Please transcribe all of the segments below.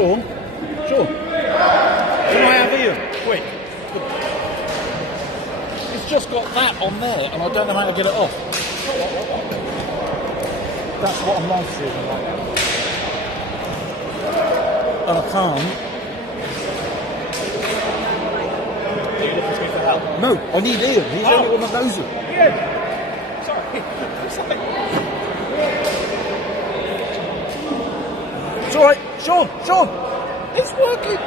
Sean. Sean. Can I have Ian? Quick. It's just got that on there and I don't know how to get it off. That's what I'm live streaming right now. And I can't. Are you looking to me for help? No, I need Ian. He's the only one that knows it. Ian! Sorry. It's alright. Sean! It's working!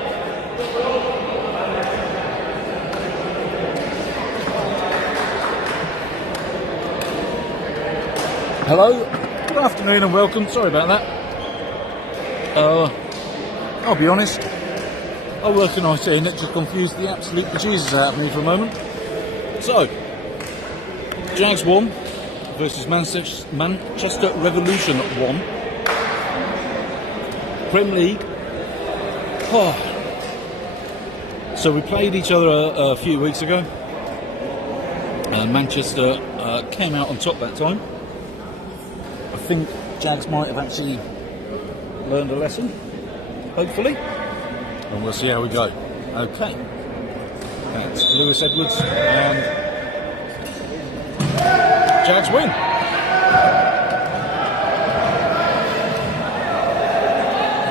Hello, good afternoon and welcome. Sorry about that. I'll be honest, I work in IT and it just confused the absolute bejesus out of me for a moment. So, JAGS 1 versus Manchester Revolution 1. Premier League. Oh. So we played each other a few weeks ago and Manchester came out on top that time. I think JAGS might have actually learned a lesson, hopefully, and we'll see how we go. Okay, that's Lewis Edwards and JAGS win.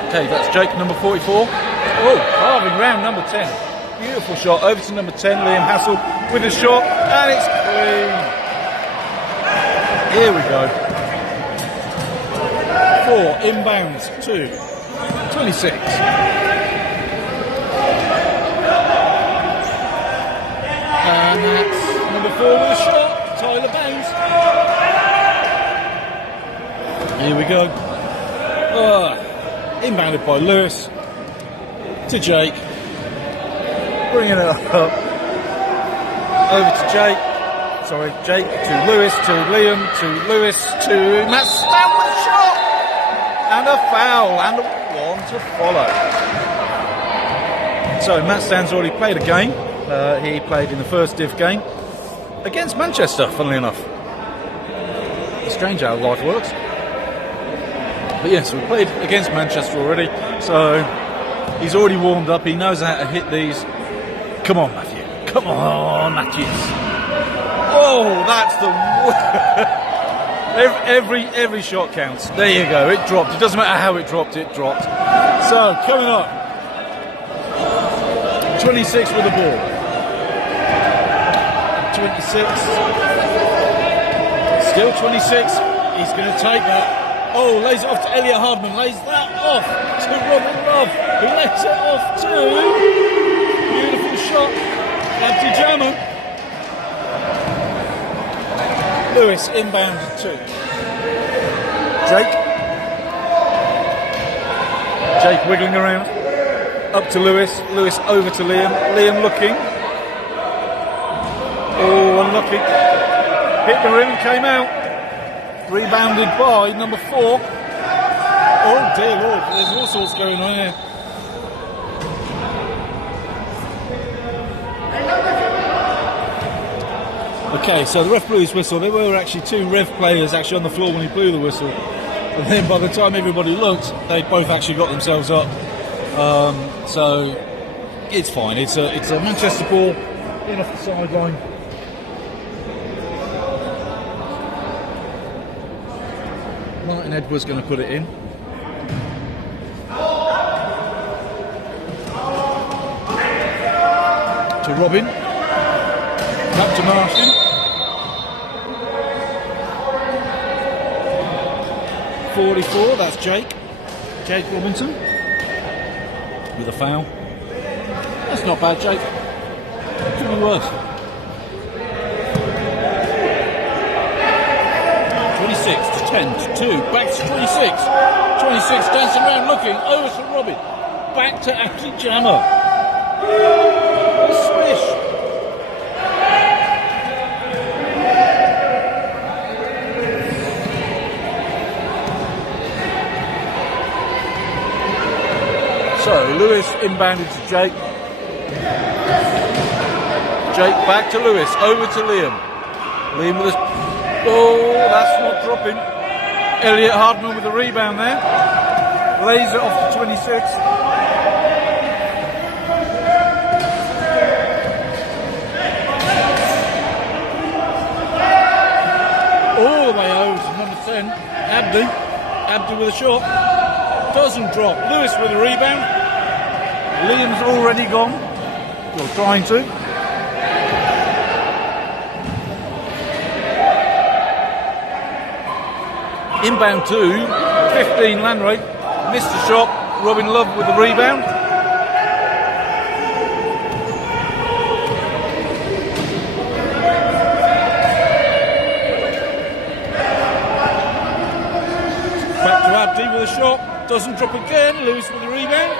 Okay, that's Jake, number 44. Oh, carving round number 10. Beautiful shot over to number 10, Liam Hassel with a shot, and it's clean. Here we go. 4 inbounds to 26. And that's number 4 with a shot, Tyler Baines. Here we go. Inbounded by Lewis to Jake. Bringing it up. Over to Jake. Sorry, Jake to Lewis, to Liam, to Lewis, to Matt Stan with a shot! And a foul, and a one to follow. So Matt Stan's already played a game. He played in the first div game against Manchester, funnily enough. It's strange how life works. But yes, we played against Manchester already, so he's already warmed up. He knows how to hit these. Come on, Matthew. Come on, Matthews. Oh, that's the every shot counts. There you go. It dropped. It doesn't matter how it dropped. It dropped. So coming up, 26 with the ball. 26. Still 26. He's going to take that. Oh, lays it off to Elliot Hardman. Lays that off to Robin Love, who lets it off to. Beautiful shot. Abdi Jama. Lewis inbound to Jake wiggling around. Up to Lewis. Lewis over to Liam. Liam looking. Oh, unlucky. Hit the rim, came out. Rebounded by number 4. Oh dear Lord, there's all sorts going on here. Okay, so the ref blew his whistle. There were actually 2 REV players actually on the floor when he blew the whistle. And then by the time everybody looked, they both actually got themselves up. So it's fine. It's a Manchester ball in off the sideline. Martin Edwards going to put it in. To Robin. Back to Martin. .44, that's Jake Robinson with a foul. That's not bad, Jake. Could be worse. 26 to 10 to 2, back to 26. 26 dancing around looking, over to Robin. Back to Abdi Jama. Swish. So Lewis inbounded to Jake. Jake back to Lewis, over to Liam. Liam with a... Oh, that's not dropping. Elliot Hardman with the rebound there. Lays it off to 26. All the way over to number 10, Abdi. Abdi with a shot. Doesn't drop. Lewis with a rebound. Liam's already gone. Or trying to. Inbound 2, 15 Lanray. Missed the shot. Robin Love with the rebound. Back to Abdi with a shot. Doesn't drop again. Lewis with the rebound.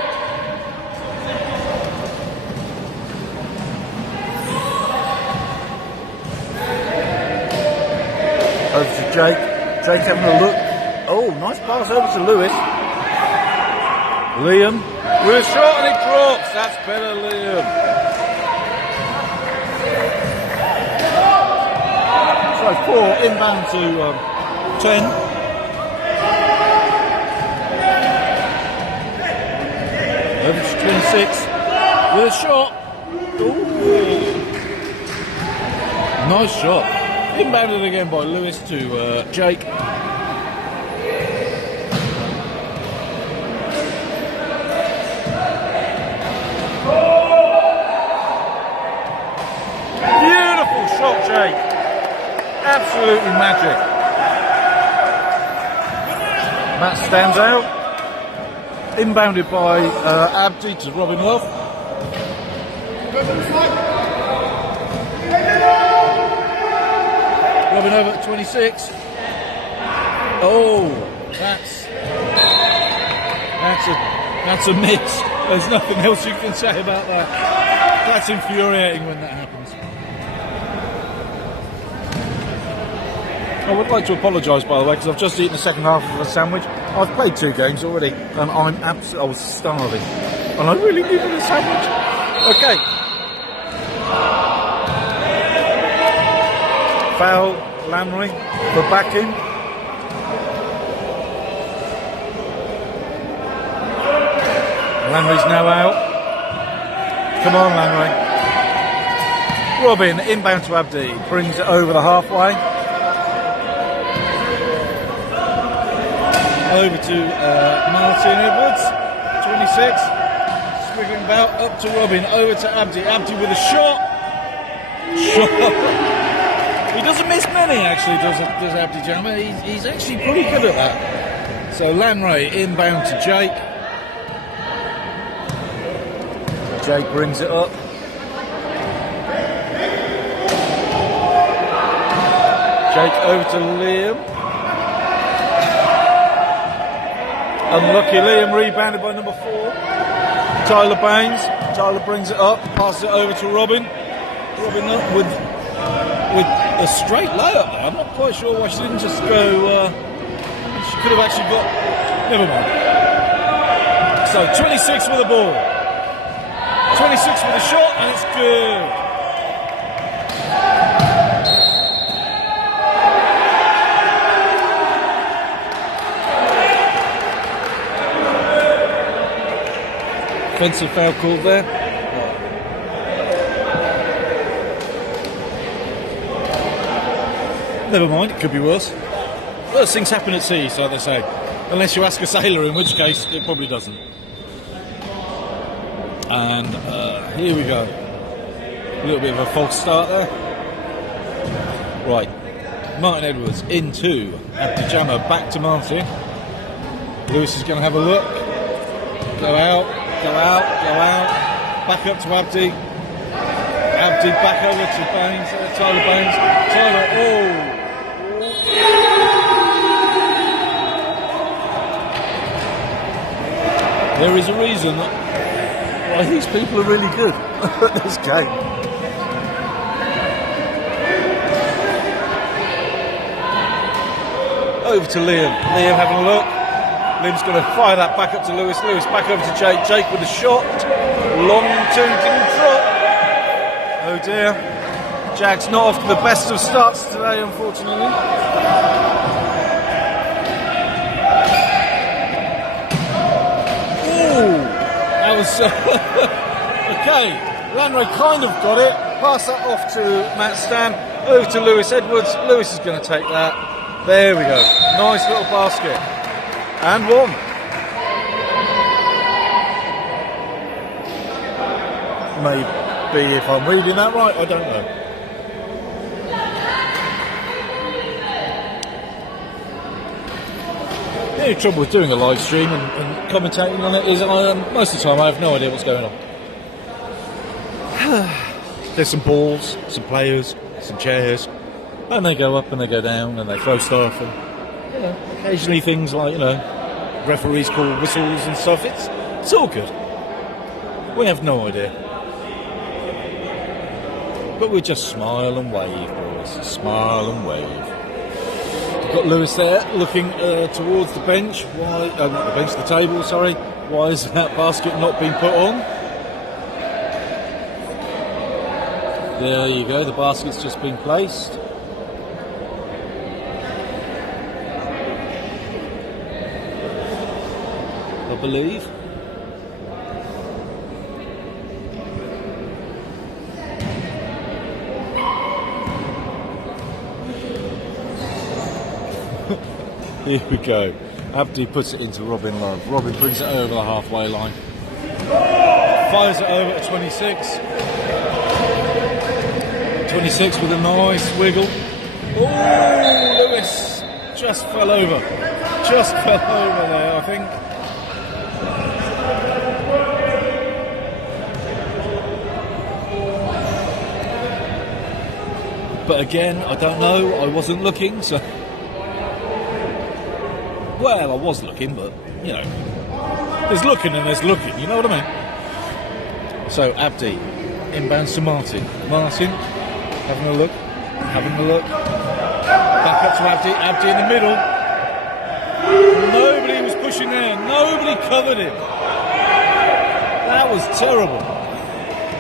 Over to Jake. Jake having a look. Oh, nice pass over to Lewis. Liam with a shot and it drops. That's better, Liam. So 4 inbound to 10. Over to 26 with a shot. Ooh. Nice shot. Inbounded again by Lewis to Jake. Beautiful shot, Jake. Absolutely magic. That stands out. Inbounded by Abdi to Robin Love. Robin over at 26. Oh, that's a miss. There's nothing else you can say about that. That's infuriating when that happens. I would like to apologise, by the way, because I've just eaten the second half of a sandwich. I've played 2 games already, and I was starving, and I really needed a sandwich. Okay. Foul, Lamry for backing. Lamry's now out. Come on, Lamry. Robin, inbound to Abdi, brings it over the halfway. Over to Martin Edwards, 26. Swiggling about, up to Robin, over to Abdi. Abdi with a shot. He doesn't miss many, actually, does Abdi Jammer. He's actually pretty good at that. So Lanray inbound to Jake. Jake brings it up. Jake over to Liam. Unlucky Liam, rebounded by number 4. Tyler Baines. Tyler brings it up, passes it over to Robin. Robin up with a straight layup there. I'm not quite sure why she didn't just go. She could have actually got. Never mind. So 26 with the ball. 26 with a shot, and it's good. Offensive foul called there. Never mind, it could be worse. Worse things happen at sea, so they say. Unless you ask a sailor, in which case it probably doesn't. And here we go. A little bit of a false start there. Right. Martin Edwards into Abdi Jammer, back to Martin. Lewis is going to have a look. Go out. Back up to Abdi. Abdi back over to Baines. Tyler Baines. Tyler, There is a reason why these people are really good at this game. Over to Liam. Liam having a look. Liam's going to fire that back up to Lewis. Lewis back over to Jake. Jake with a shot. Long two, didn't drop. Oh dear. Jags not off to the best of starts today, unfortunately. was okay. Lanray kind of got it. Pass that off to Matt Stan. Over to Lewis Edwards. Lewis is going to take that. There we go. Nice little basket. And one. Maybe if I'm reading that right, I don't know. The only trouble with doing a live stream and commentating on it is most of the time I have no idea what's going on. There's some balls, some players, some chairs, and they go up and they go down and they throw stuff, and occasionally things like referees call whistles and stuff. It's all good. We have no idea, but we just smile and wave, boys. Smile and wave. We've got Lewis there looking towards the bench. Why? Not the bench, the table. Sorry. Why is that basket not being put on? There you go, the basket's just been placed. I believe. Here we go. Abdi puts it into Robin Love. Robin brings it over the halfway line. Fires it over to 26. 26 with a nice wiggle. Oh, Lewis just fell over. Just fell over there, I think. But again, I don't know. I wasn't looking, so... Well, I was looking, but, there's looking and there's looking, you know what I mean? So, Abdi, inbounds to Martin. Martin, having a look. Back up to Abdi. Abdi in the middle. Nobody was pushing there. Nobody covered him. That was terrible.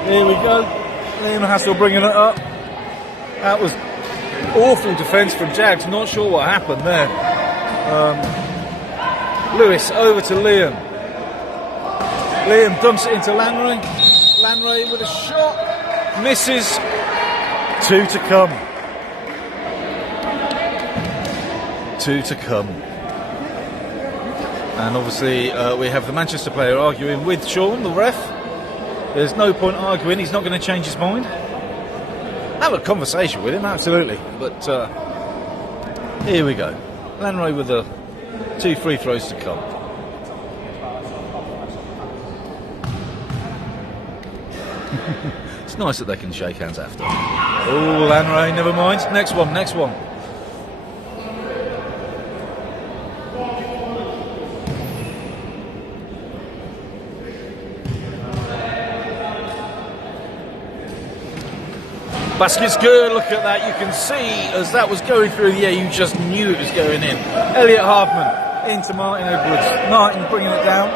Here we go. Liam Hassel bringing it up. That was awful defence from Jags. Not sure what happened there. Lewis over to Liam. Liam dumps it into Lanray. Lanray with a shot. Misses. 2 to come. 2 to come. And obviously we have the Manchester player arguing with Sean, the ref. There's no point arguing, he's not going to change his mind. Have a conversation with him, absolutely. But here we go. Lanray with the 2 free throws to come. It's nice that they can shake hands after. Oh, Lanray, never mind. Next one. Basket's good, look at that. You can see as that was going through the air, you just knew it was going in. Elliot Hardman into Martin Edwards. Martin bringing it down.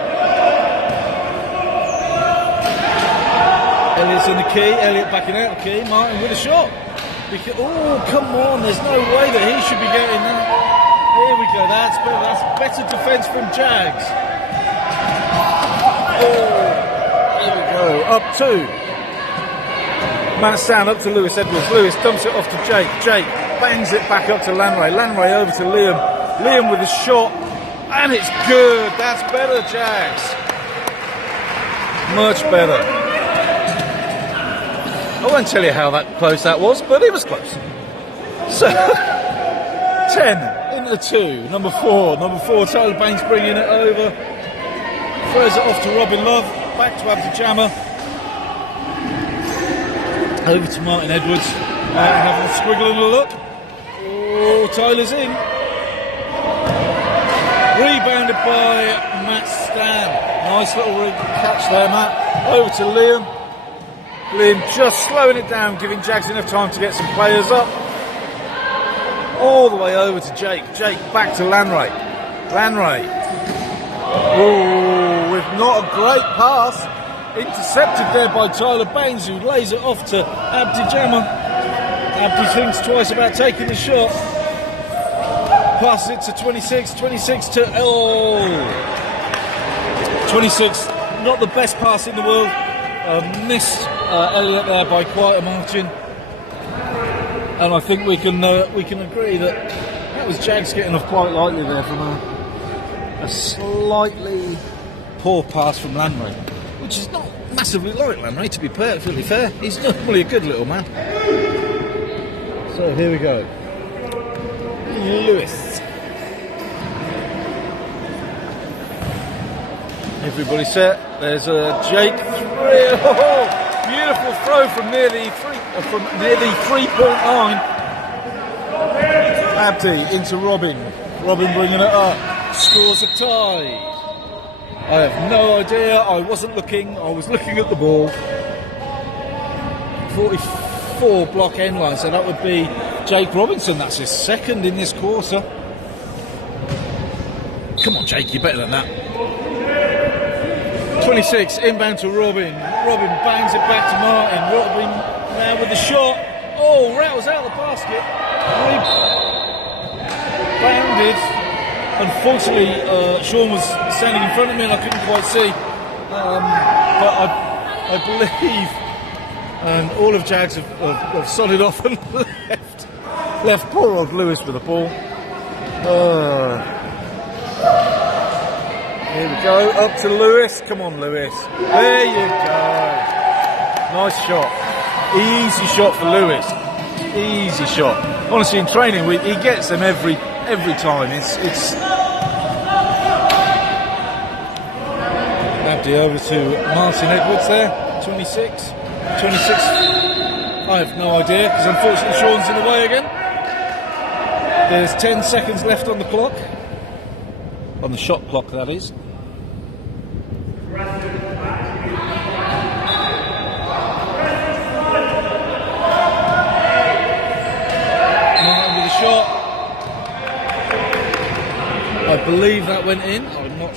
Elliot's in the key, Elliot backing out the key, Martin with a shot. Oh, come on, there's no way that he should be getting that. Here we go, that's better defence from Jags. Oh, here we go, up 2. Matt Stan up to Lewis Edwards. Lewis dumps it off to Jake. Jake bangs it back up to Lanray. Lanray over to Liam. Liam with a shot. And it's good. That's better, Jags. Much better. I won't tell you how close that was, but it was close. So, 10 into 2. Number 4. Tyler Baines bringing it over. Throws it off to Robin Love. Back to Abdi Jammer. Over to Martin Edwards, having a squiggle and a look. Oh, Tyler's in. Rebounded by Matt Stan. Nice little catch there, Matt. Over to Liam. Liam just slowing it down, giving Jags enough time to get some players up. All the way over to Jake. Jake back to Lanray. Lanray. Oh, with not a great pass. Intercepted there by Tyler Baines, who lays it off to Abdi Jammer. Abdi thinks twice about taking the shot. Passes it to 26. 26 to 26. not the best pass in the world. Missed Elliott there by quite a margin, and I think we can agree that was Jags getting off quite lightly there from a slightly poor pass from Lanray, which is not massively like Lanray, to be perfectly fair. He's normally a good little man. So here we go. Lewis. Everybody set. There's a Jake 3. Oh, beautiful throw from near the 3-point line. Abdi into Robin. Robin bringing it up. Scores a tie. I have no idea. I wasn't looking. I was looking at the ball. 44 block end line. So that would be Jake Robinson. That's his second in this quarter. Come on, Jake. You're better than that. 26 inbound to Robin. Robin bangs it back to Martin. Robin now with the shot. Oh, rattles out of the basket. Rebounded. Unfortunately, Sean was standing in front of me and I couldn't quite see. But I believe, and all of Jags have sodded off and left poor old Lewis with the ball. Here we go, up to Lewis. Come on, Lewis. There you go. Nice shot. Easy shot for Lewis. Easy shot. Honestly, in training, he gets them every time. It's Abdi over to Martin Edwards there. 26. I have no idea because unfortunately Sean's in the way again. There's 10 seconds left on the clock. On the shot clock, that is. Martin with a shot. I believe that went in. I'm not.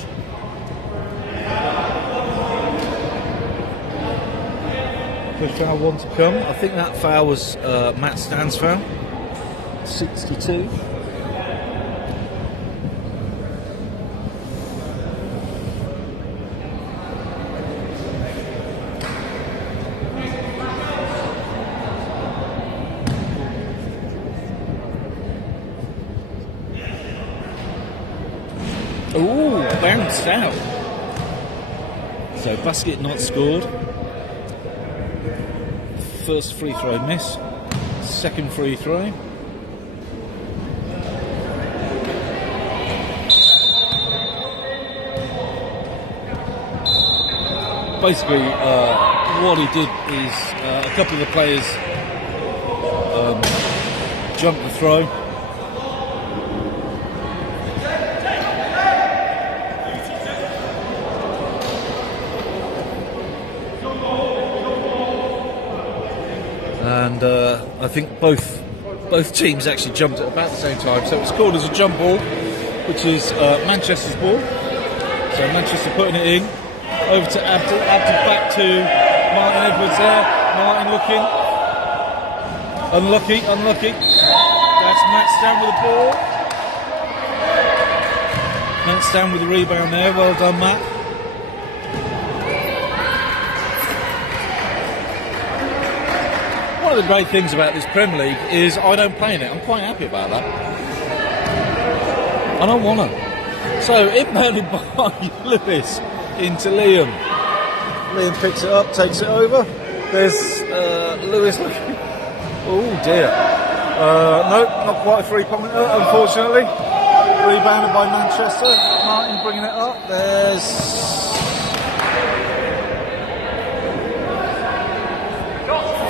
Good foul, one to come. I think that foul was Matt Stan's foul. 62. Ooh, bounced out. So basket not scored. First free throw miss. Second free throw. Basically, what he did is a couple of the players jumped the throw. And I think both teams actually jumped at about the same time, so it's called as a jump ball, which is Manchester's ball. So Manchester putting it in, over to Abdi back to Martin Edwards there. Martin looking, unlucky. That's Matt Stan with the ball. Matt Stan with the rebound there. Well done, Matt. One of the great things about this Premier League is I don't play in it. I'm quite happy about that. I don't want to. So, inbounded by Lewis into Liam. Liam picks it up, takes it over. There's Lewis looking. Oh dear. No, not quite a three-pointer, unfortunately. Rebounded by Manchester. Martin bringing it up. There's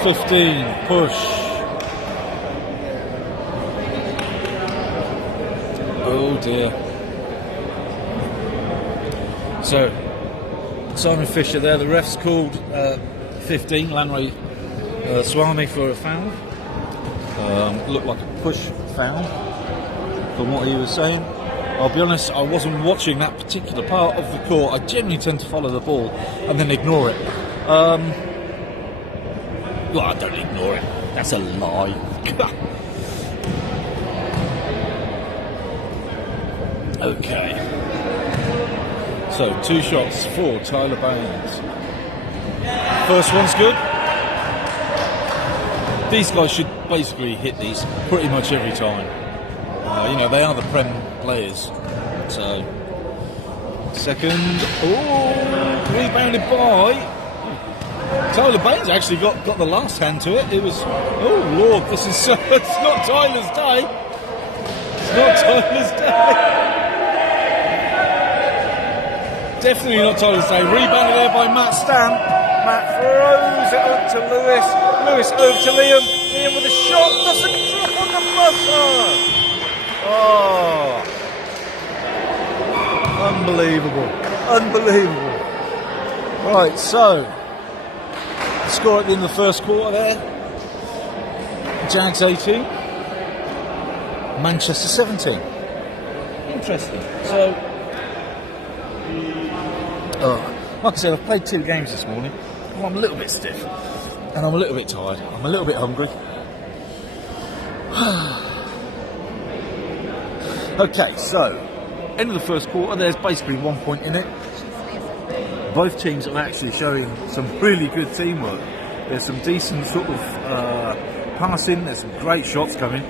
15, push. Oh dear. So, Simon Fisher there, the ref's called 15, Lanray Swami for a foul. Looked like a push foul from what he was saying. I'll be honest, I wasn't watching that particular part of the court. I generally tend to follow the ball and then ignore it. Well, I don't ignore it. That's a lie. Okay. So 2 shots for Tyler Baines. First one's good. These guys should basically hit these pretty much every time. You know, they are the Prem players. So, second. Oh, rebounded by Tyler Baines. Actually got the last hand to it. It was, oh Lord, this is so, it's not Tyler's day. It's not Tyler's day. Definitely not Tyler's day. Rebounded there by Matt Stan. Matt throws it up to Lewis. Lewis over to Liam. Liam with a shot. Doesn't drop on the buzzer. Oh. Unbelievable. Unbelievable. Right, so the score at the end of the first quarter there. Jags 18. Manchester 17. Interesting. So, like I said, I've played 2 games this morning. Well, I'm a little bit stiff. And I'm a little bit tired. I'm a little bit hungry. Okay, so, end of the first quarter, there's basically 1 point in it. Both teams are actually showing some really good teamwork. There's some decent sort of passing, there's some great shots coming.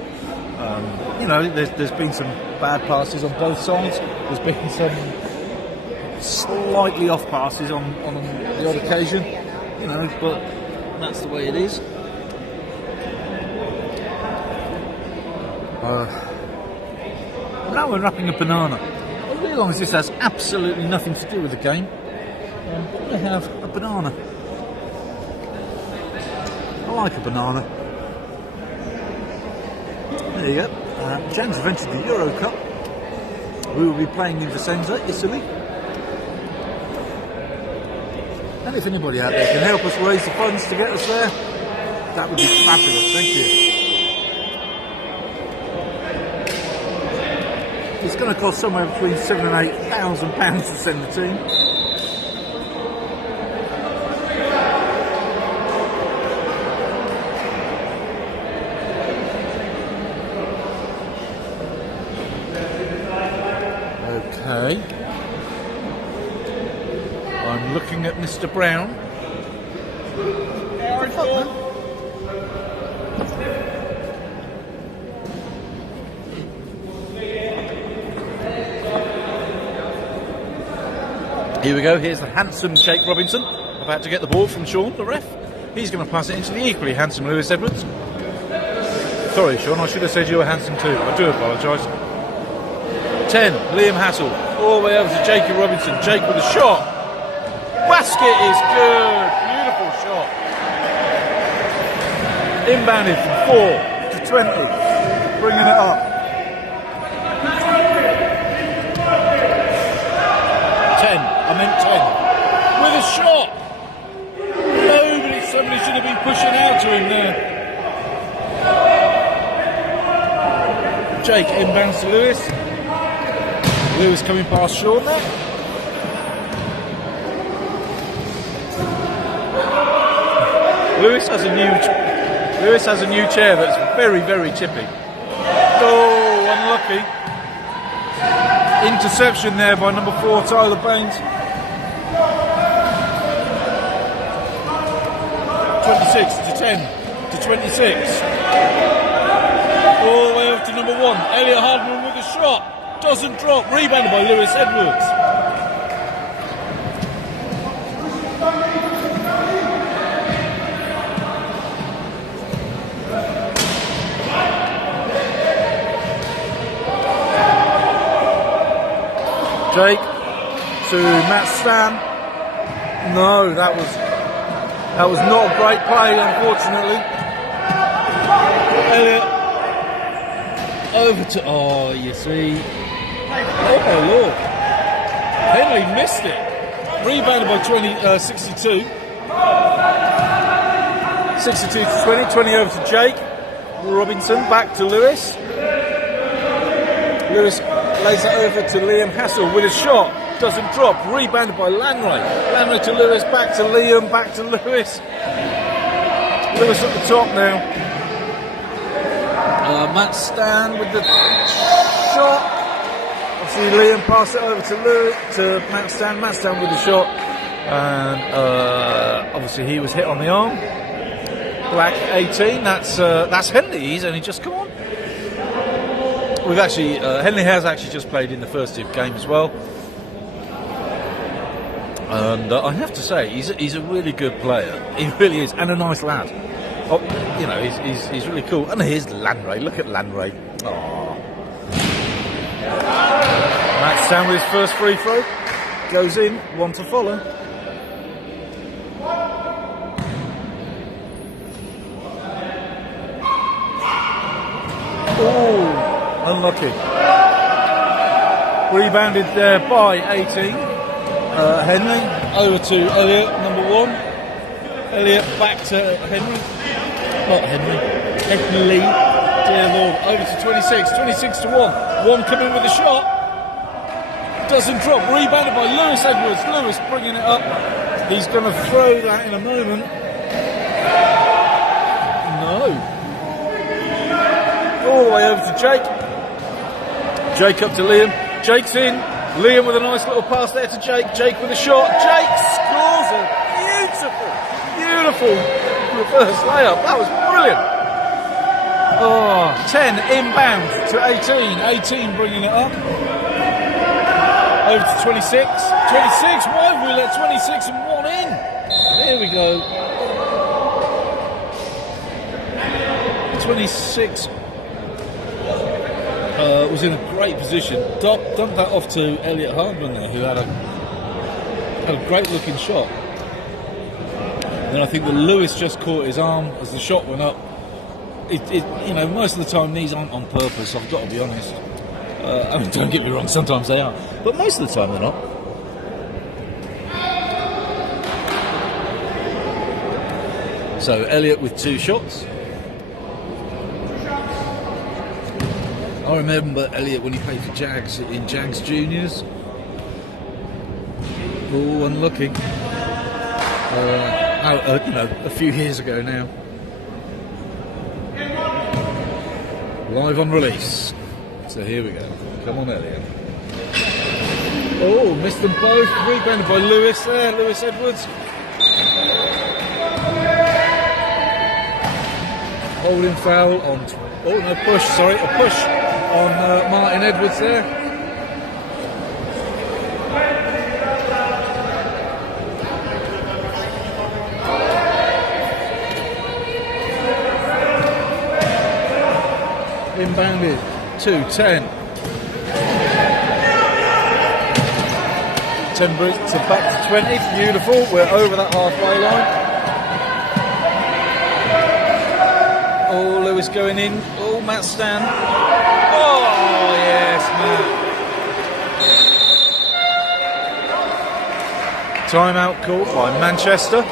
You know, there's been some bad passes on both sides. There's been some slightly off passes on the odd occasion, you know, but that's the way it is. Now we're wrapping a banana. I realise this has absolutely nothing to do with the game, but we have a banana. I like a banana. There you go. Jags have entered the Euro Cup. We will be playing in Vicenza, Italy. And if anybody out there can help us raise the funds to get us there, that would be fabulous. Thank you. It's going to cost somewhere between £7,000 and £8,000 to send the team. Okay. I'm looking at Mr. Brown. Here we go, here's the handsome Jake Robinson, about to get the ball from Sean, the ref. He's going to pass it into the equally handsome Lewis Edwards. Sorry Sean, I should have said you were handsome too, I do apologise. 10, Liam Hassel, all the way over to Jakey Robinson. Jake with a shot. Basket is good, beautiful shot. Inbounded from 4 to 20, bringing it up. 10, I meant 10. With a shot. Somebody should have been pushing out to him there. Jake inbounds to Lewis. Lewis coming past Sean there. Lewis has a new chair that's very, very chippy. Oh, unlucky. Interception there by number 4, Tyler Baines. 26 to 10 to 26. All the way over to number 1, Elliot Hardman with a shot. Doesn't drop. Rebounded by Lewis Edwards. Jake to Matt Stan. No, that was not a great play, unfortunately. Elliot over to, oh, you see. Oh my lord. Henley missed it. Rebounded by 62. 62 to 20. 20 over to Jake Robinson. Back to Lewis. Lewis lays it over to Liam Hassel with a shot. Doesn't drop. Rebounded by Lanray. Lanray to Lewis. Back to Liam. Back to Lewis. Lewis at the top now. Matt Stan with the shot. obviously Liam passed it over to Matt Stan. Matt Stan with the shot, and obviously he was hit on the arm. Black 18. That's Henley. He's only just come on. We've actually Henley has actually just played in the first div game as well, and I have to say he's a really good player. He really is, and a nice lad. Oh, you know, he's really cool. And here's Lanray. Look at Lanray. Oh. Matt Stan with his first free throw goes in. One to follow. Oh, unlucky. Rebounded there by 18. Henley over to Elliot, number 1. Elliot back to Henry. Not Henry. Henley. Dear Lord. Over to 26. 26 to 1. One coming with a shot. Doesn't drop. Rebounded by Lewis Edwards. Lewis bringing it up. He's going to throw that in a moment. No. All the way over to Jake. Jake up to Liam. Jake's in. Liam with a nice little pass there to Jake. Jake with a shot. Jake scores a beautiful reverse layup. That was brilliant. Oh, 10 inbound to 18. 18 bringing it up. Over to 26. 26. Why have we let 26 and 1 in? There we go. 26 was in a great position. Dumped that off to Elliot Hardman there, who had a great looking shot. And I think that Lewis just caught his arm as the shot went up. You know, most of the time these aren't on purpose. I've got to be honest. I mean, don't get me wrong, sometimes they are, but most of the time they're not. So Elliot with 2 shots. I remember Elliot when he played for JAGS in JAGS Juniors. Oh, unlucky. You know, a few years ago now. Live on release. So here we go. Come on, Elliot. Oh, missed them both. Rebounded by Lewis there. Lewis Edwards. Holding foul on. Oh no, push. Sorry, a push on Martin Edwards there. Inbounded. 2-10. 10 bricks to back to 20. Beautiful. We're over that halfway line. Oh, Lewis going in. Oh, Matt Stan. Oh, yes, Matt. Timeout called by Manchester.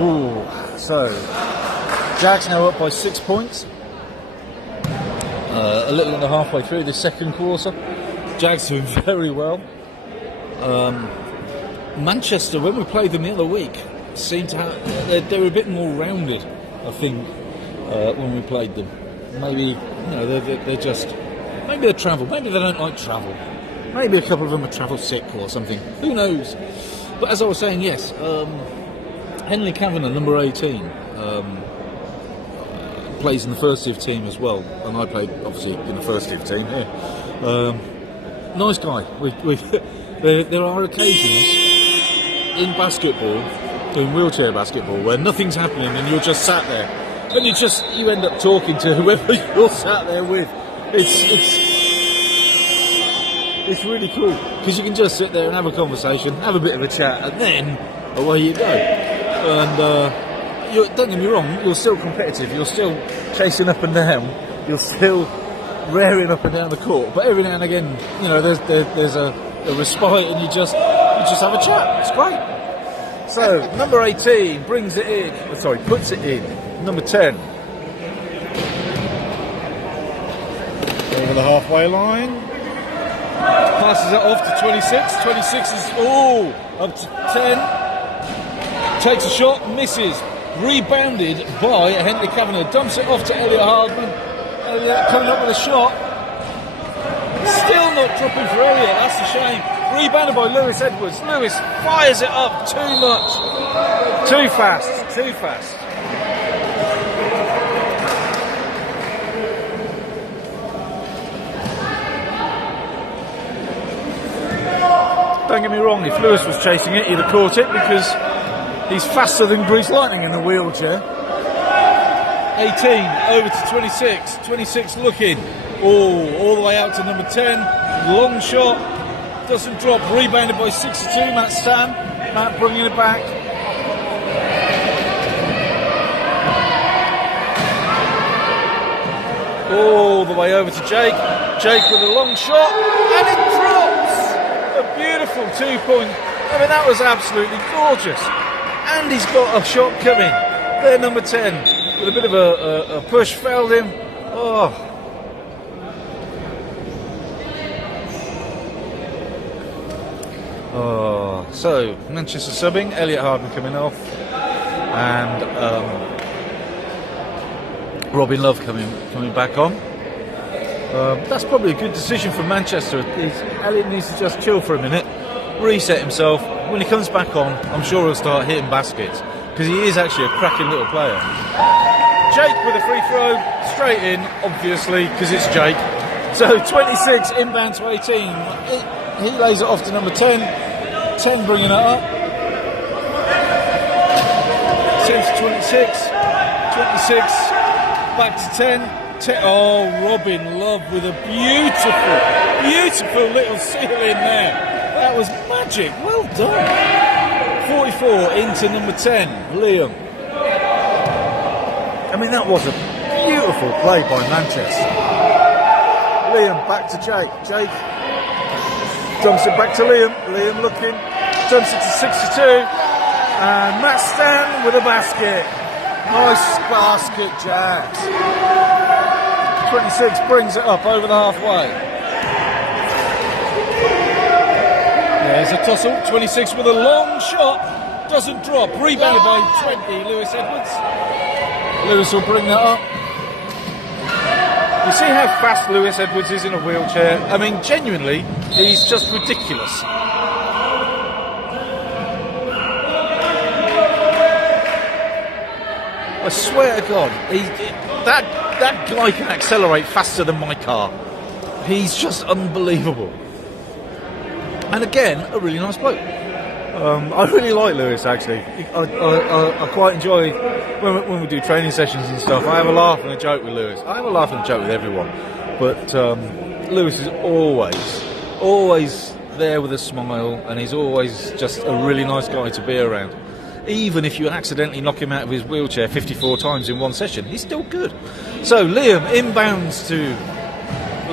Ooh, so JAGS now up by 6 points. A little under halfway through the second quarter. JAGS doing very well. Manchester, when we played them the other week, seemed to have they were a bit more rounded. I think when we played them, maybe you know they're just maybe they're travel, maybe they don't like travel, maybe a couple of them are travel sick or something. Who knows? But as I was saying, yes. Henley Kavanagh, number 18, plays in the first div team as well, and I played obviously in the first div team here. Nice guy. There are occasions in basketball, in wheelchair basketball, where nothing's happening and you're just sat there, and you end up talking to whoever you're sat there with. It's really cool because you can just sit there and have a conversation, have a bit of a chat, and then away you go. And don't get me wrong, you're still competitive, you're still chasing up and down, you're still raring up and down the court, but every now and again, you know, there's a respite and you just have a chat. It's great. So number 18 brings it in, puts it in. Number 10 over the halfway line, passes it off to 26. 26 is up to 10. Takes a shot, misses. rebounded by Henry Kavanagh, dumps it off to Elliot Hardman. Elliot coming up with a shot. Still not dropping for Elliot, that's a shame. Rebounded by Lewis Edwards. Lewis fires it up too much. Too fast. Don't get me wrong, if Lewis was chasing it, he'd have caught it because he's faster than Grease Lightning in the wheelchair. 18 over to 26. 26 looking. All the way out to number 10. Long shot. Doesn't drop. Rebounded by 62. Matt Stan. Matt bringing it back. All the way over to Jake. Jake with a long shot. And it drops. A beautiful 2 point. I mean, that was absolutely gorgeous. And he's got a shot coming. There, number 10. With a bit of a push, fouled him. Oh. So Manchester subbing, Elliot Hardman coming off, and Robin Love coming back on. That's probably a good decision for Manchester. Elliot needs to just chill for a minute, reset himself. When he comes back on, I'm sure he'll start hitting baskets because he is actually a cracking little player. Jake with a free throw, straight in, obviously, because it's Jake. So 26 inbound to 18. He lays it off to number 10. 10 bringing it up. 10 to 26. 26 back to 10. Oh, Robin Love with a beautiful little seal in there. That was magic. Well done. 44 into number 10, Liam. I mean, that was a beautiful play by Manchester. Liam back to Jake. Jake dumps it back to Liam. Liam looking, dumps it to 62. And Matt Stan with a basket. Nice basket, Jags. 26 brings it up over the halfway. There's a tussle. 26 with a long shot. Doesn't drop. Rebounded by 20, Lewis Edwards. Lewis will bring that up. You see how fast Lewis Edwards is in a wheelchair? I mean, genuinely, he's just ridiculous. I swear to God, that guy can accelerate faster than my car. He's just unbelievable. And again, a really nice bloke. I really like Lewis, actually. I quite enjoy when we do training sessions and stuff. I have a laugh and a joke with Lewis. I have a laugh and a joke with everyone. But Lewis is always there with a smile, and he's always just a really nice guy to be around. Even if you accidentally knock him out of his wheelchair 54 times in one session, he's still good. So Liam inbounds to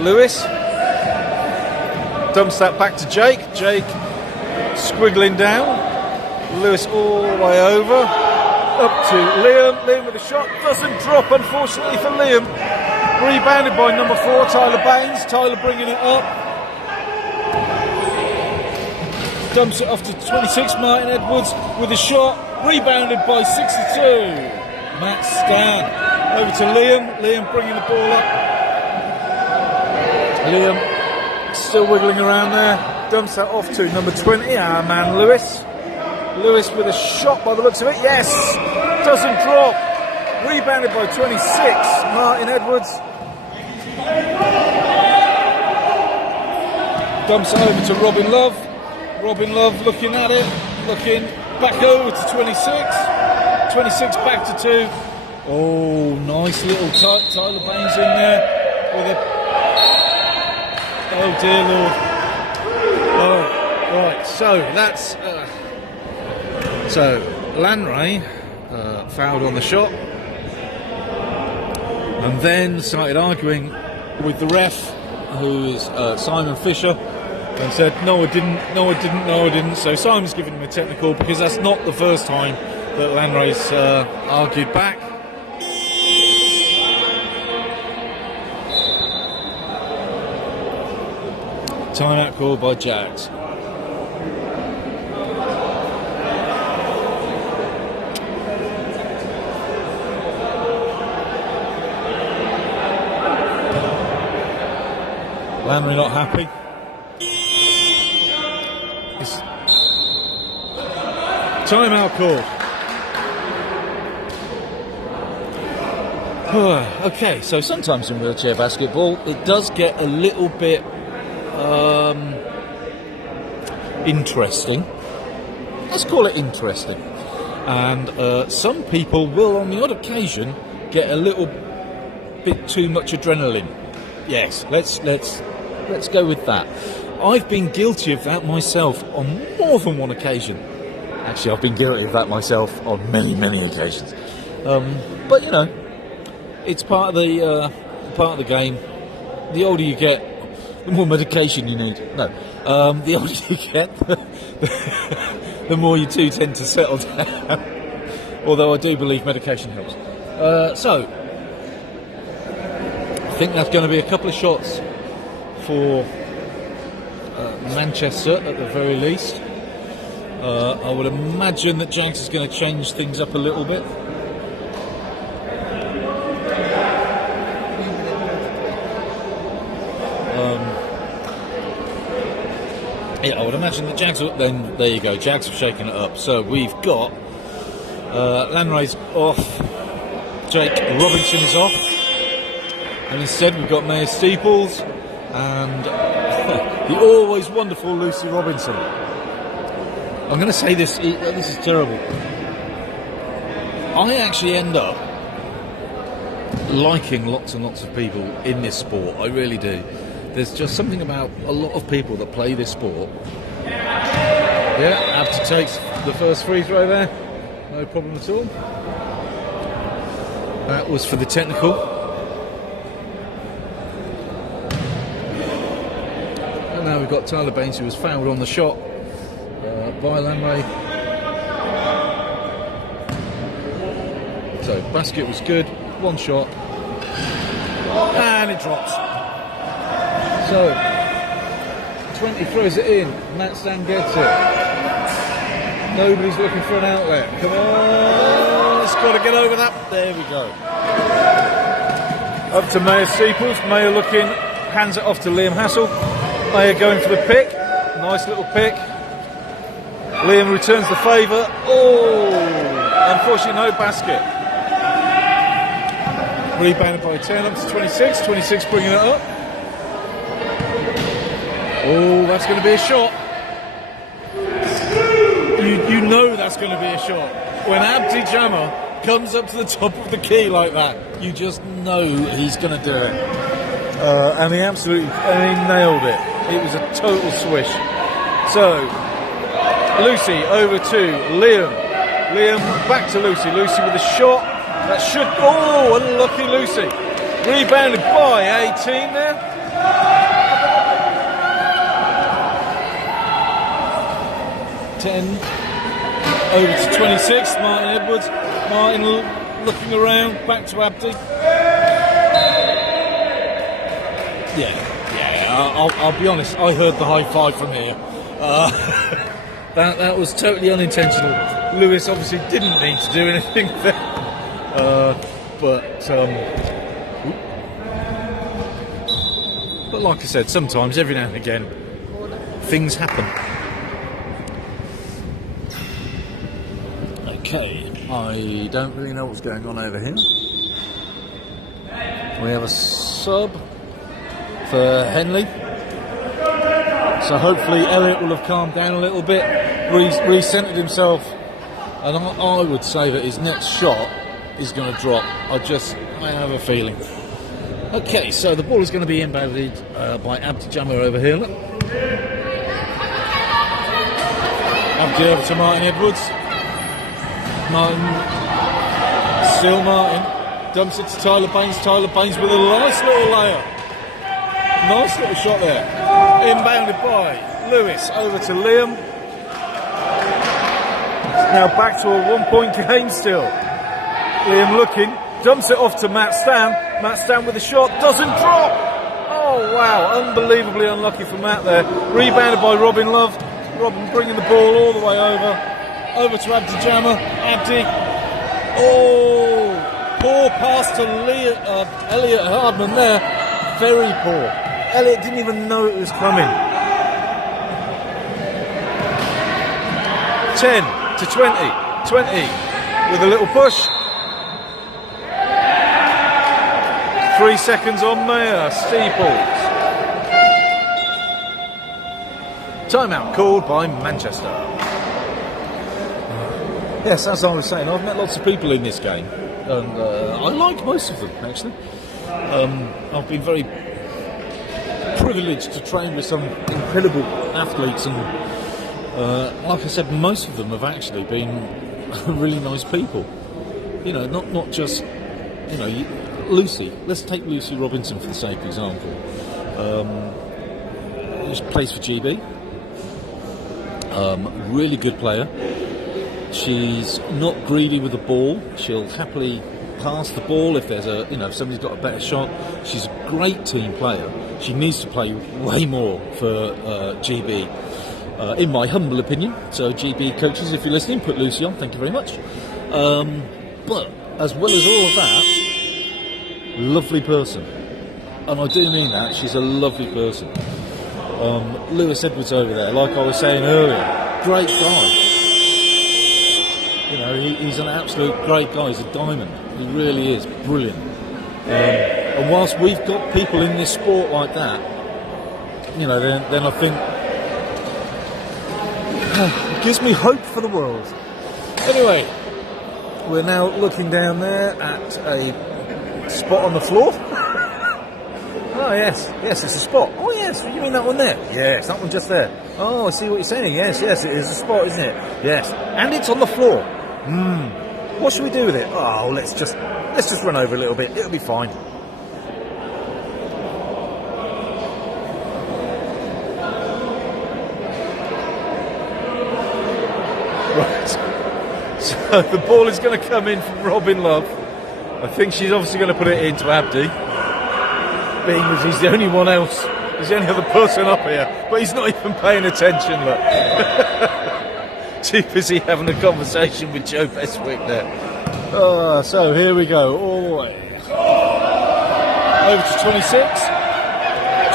Lewis. Dumps that back to Jake. Jake squiggling down. Lewis all the way over. Up to Liam. Liam with a shot. Doesn't drop, unfortunately, for Liam. Rebounded by number 4, Tyler Baines. Tyler bringing it up. Dumps it off to 26, Martin Edwards with a shot. Rebounded by 62. Matt Stan. Over to Liam. Liam bringing the ball up. Liam still wiggling around there. Dumps that off to number 20, our man Lewis. Lewis with a shot by the looks of it. Yes! Doesn't drop. Rebounded by 26, Martin Edwards. Dumps it over to Robin Love. Robin Love looking at it. Looking back over to 26. 26 back to 2. Oh, nice little Tyler Baines in there. With a... Oh, dear Lord. Oh, right, so that's so Lanray fouled on the shot and then started arguing with the ref, who is Simon Fisher, and said no I didn't. So Simon's giving him a technical because that's not the first time that Lanray's argued back. Timeout called by Jags. Landry not happy. It's timeout called. Okay, so sometimes in wheelchair basketball it does get a little bit interesting. Let's call it interesting. And some people will on the odd occasion get a little bit too much adrenaline. Yes, let's go with that. I've been guilty of that myself on more than one occasion. Actually, I've been guilty of that myself on many occasions. But you know, it's part of the game. The older you get, the more medication you need. No, the older you get, the more you do tend to settle down. Although I do believe medication helps. So, I think that's going to be a couple of shots for Manchester at the very least. I would imagine that JAGS is going to change things up a little bit. Yeah, I would imagine that JAGS. Then there you go. JAGS have shaken it up. So we've got Lanray's off. Jake Robinson is off, and instead we've got Mayor Steeples and the always wonderful Lucy Robinson. I'm going to say this. This is terrible. I actually end up liking lots and lots of people in this sport. I really do. There's just something about a lot of people that play this sport. Yeah, Abdi takes the first free throw there. No problem at all. That was for the technical. And now we've got Tyler Baines, who was fouled on the shot by Lanray. So basket was good. One shot. And it drops. So, 20 throws it in, Matt Stan gets it. Nobody's looking for an outlet. Come on, it's got to get over that. There we go. Up to Mayor Steeples. Mayor looking, hands it off to Liam Hassel. Mayor going for the pick. Nice little pick. Liam returns the favour. Oh, unfortunately no basket. Rebounded by 10, up to 26. 26 bringing it up. Oh, that's going to be a shot. You know that's going to be a shot. When Abdi Jammer comes up to the top of the key like that, you just know he's going to do it. And he nailed it. It was a total swish. So, Lucy over to Liam. Liam back to Lucy. Lucy with a shot. That should... Oh, unlucky Lucy. Rebounded by 18 there. Over to 26, Martin Edwards. Martin looking around, back to Abdi. Yeah. I'll be honest. I heard the high five from here. That was totally unintentional. Lewis obviously didn't need to do anything there. But like I said, sometimes, every now and again, things happen. Okay, I don't really know what's going on over here. We have a sub for Henley. So hopefully Elliott will have calmed down a little bit, recentered himself, and I would say that his next shot is going to drop. I have a feeling. Okay, so the ball is going to be inbounded by Abdi Jammer over here. Abdi over to Martin Edwards. Still Martin, dumps it to Tyler Baines. Tyler Baines with a nice little layup. Nice little shot there. Inbounded by Lewis over to Liam. Now back to a 1-point game still. Liam looking, dumps it off to Matt Stan. Matt Stan with a shot, doesn't drop. Oh wow, unbelievably unlucky for Matt there. Rebounded by Robin Love. Robin bringing the ball all the way over. Over to Abdi Jammer. Abdi. Oh, poor pass to Elliott Hardman there. Very poor. Elliot didn't even know it was coming. 10 to 20. 20 with a little push. 3 seconds on Mayer. Steeples. Timeout called by Manchester. Yes, as I was saying, I've met lots of people in this game, and I like most of them actually. I've been very privileged to train with some incredible athletes, and like I said, most of them have actually been really nice people. You know, not just, you know, Lucy. Let's take Lucy Robinson for the sake of example. She plays for GB. Really good player. She's not greedy with the ball. She'll happily pass the ball if there's a, you know, if somebody's got a better shot. She's a great team player. She needs to play way more for GB, in my humble opinion. So GB coaches, if you're listening, put Lucy on. Thank you very much. But as well as all of that, lovely person, and I do mean that. She's a lovely person. Lewis Edwards over there, like I was saying earlier, great guy. You know, he's an absolute great guy. He's a diamond. He really is brilliant. And whilst we've got people in this sport like that, you know, then I think it gives me hope for the world. Anyway, we're now looking down there at a spot on the floor. Oh yes, it's a spot. Oh yes, you mean that one there? Yes, that one just there. Oh, I see what you're saying. Yes, it is a spot, isn't it? Yes, and it's on the floor. What should we do with it? Oh, let's just run over a little bit. It'll be fine. Right. So the ball is going to come in from Robin Love. I think she's obviously going to put it into Abdi, being as he's the only one else. He's the only other person up here, but he's not even paying attention. Look. Too busy having a conversation with Joe Bestwick there. So here we go, all the way over to 26.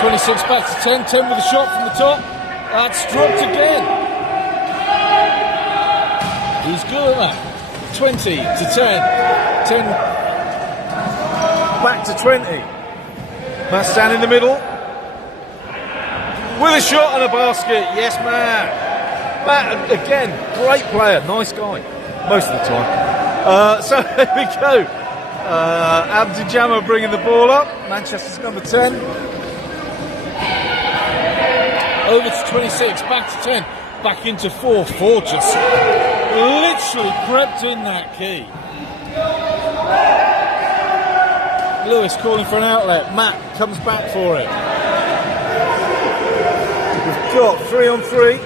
26 back to 10. 10 with a shot from the top. That's dropped again. He's good at that. 20 to 10. 10 back to 20. Matt's down in the middle with a shot and a basket. Yes, man. Matt, again, great player, nice guy, most of the time. So here we go. Abdi Jammer bringing the ball up. Manchester's number 10. Over to 26, back to 10, back into 4. 4 just literally crept in that key. Lewis calling for an outlet. Matt comes back for it. We've got 3 on 3.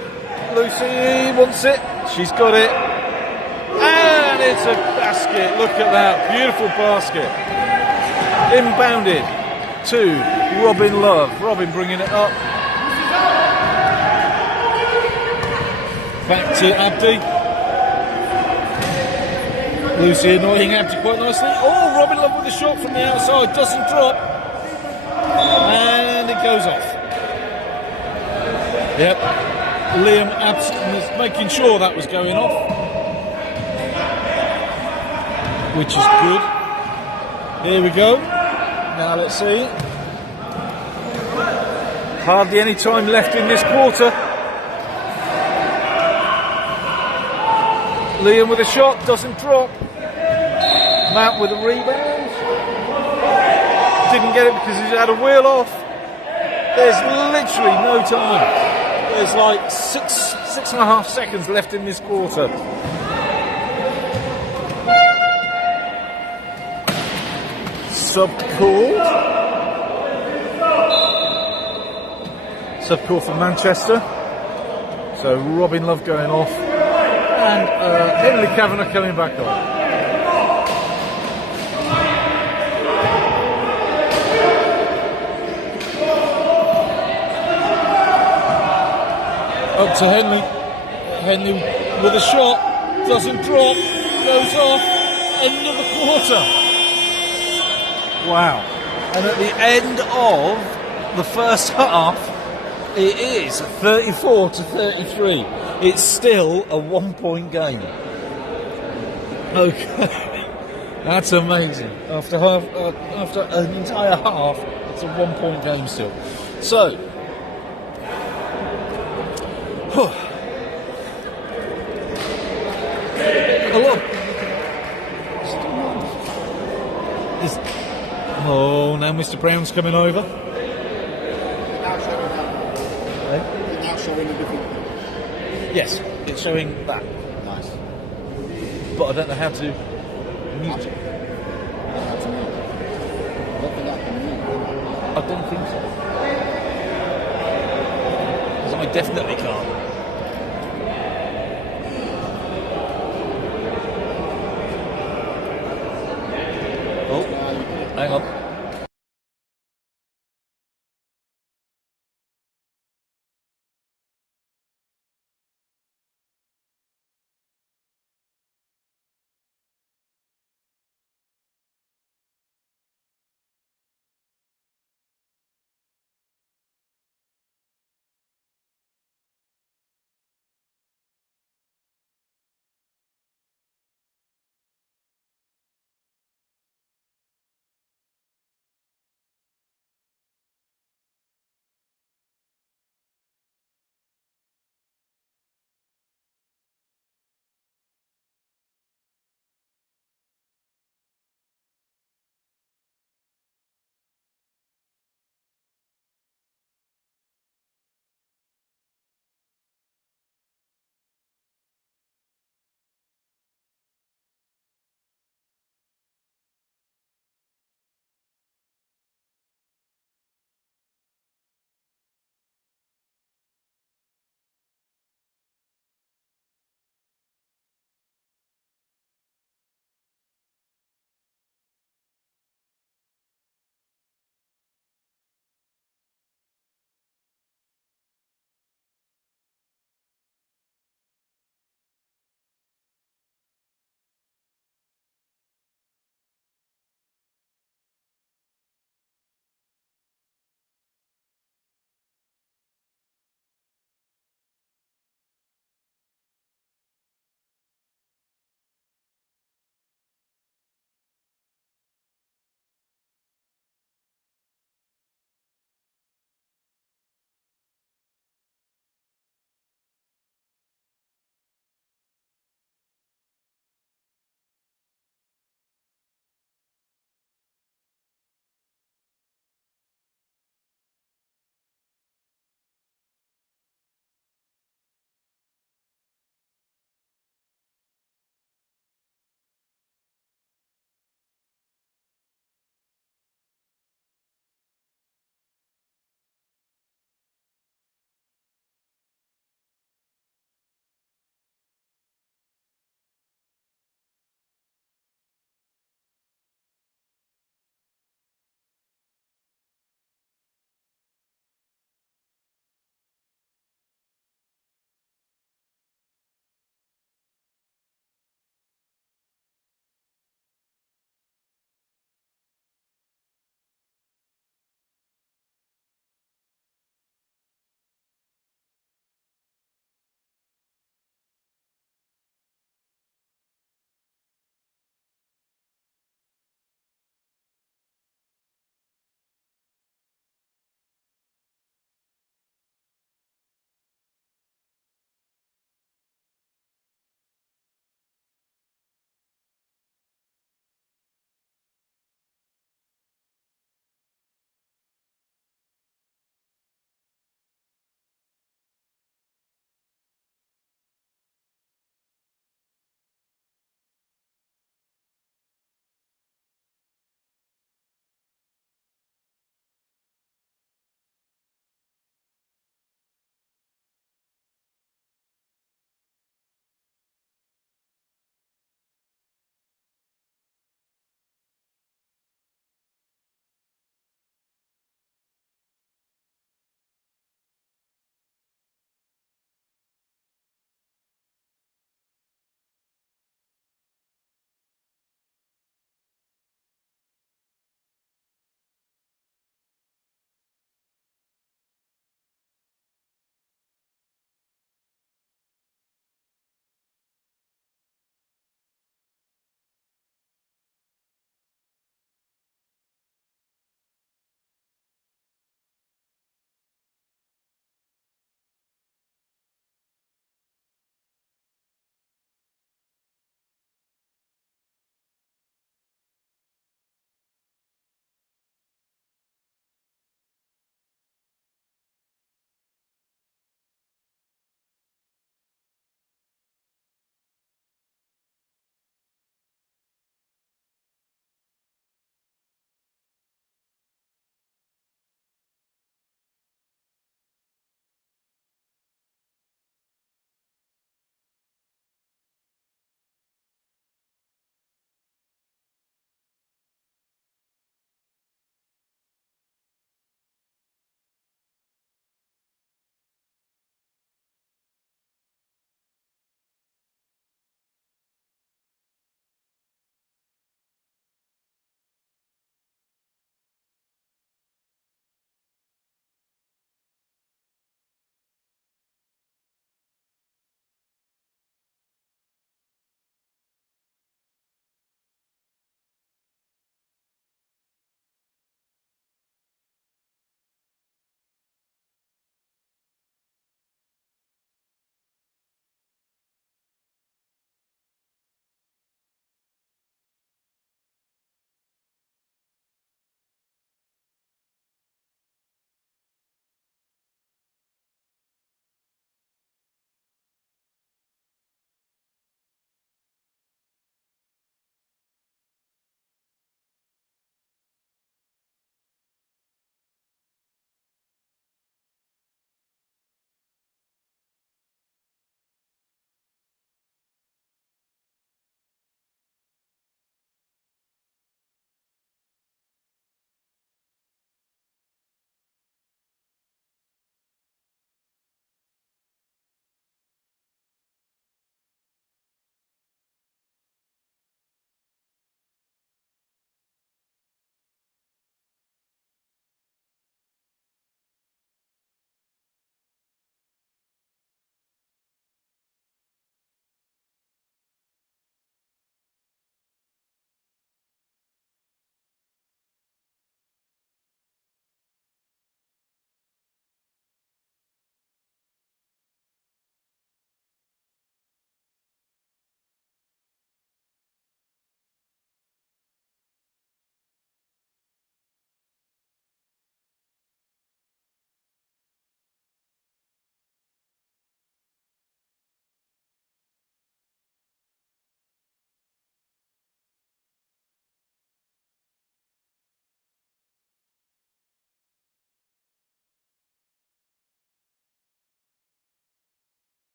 Lucy wants it. She's got it. And it's a basket. Look at that. Beautiful basket. Inbounded to Robin Love. Robin bringing it up. Back to Abdi. Lucy annoying Abdi quite nicely. Oh, Robin Love with a shot from the outside. Doesn't drop. And it goes off. Yep. Liam Abson was making sure that was going off, which is good. Here we go. Now let's see. Hardly any time left in this quarter. Liam with a shot, doesn't drop. Matt with a rebound. Didn't get it because he's had a wheel off. There's literally no time. There's like 6.5 seconds left in this quarter. Sub call for Manchester. So Robin Love going off, and Henley Kavanagh coming back on. Up to Henley. Henley with a shot, doesn't drop, goes off, another quarter. Wow. And at the end of the first half, it is 34 to 33. It's still a 1-point game. Okay, that's amazing. After an entire half, it's a 1-point game still. So, hello. Oh, now Mr. Brown's coming over. It's now showing a different thing. Yes, it's showing that, Nice. but I don't know how to mute it. That's me. Don't think I can mute. I don't think so. 'Cause I definitely can't. Oh, hang on.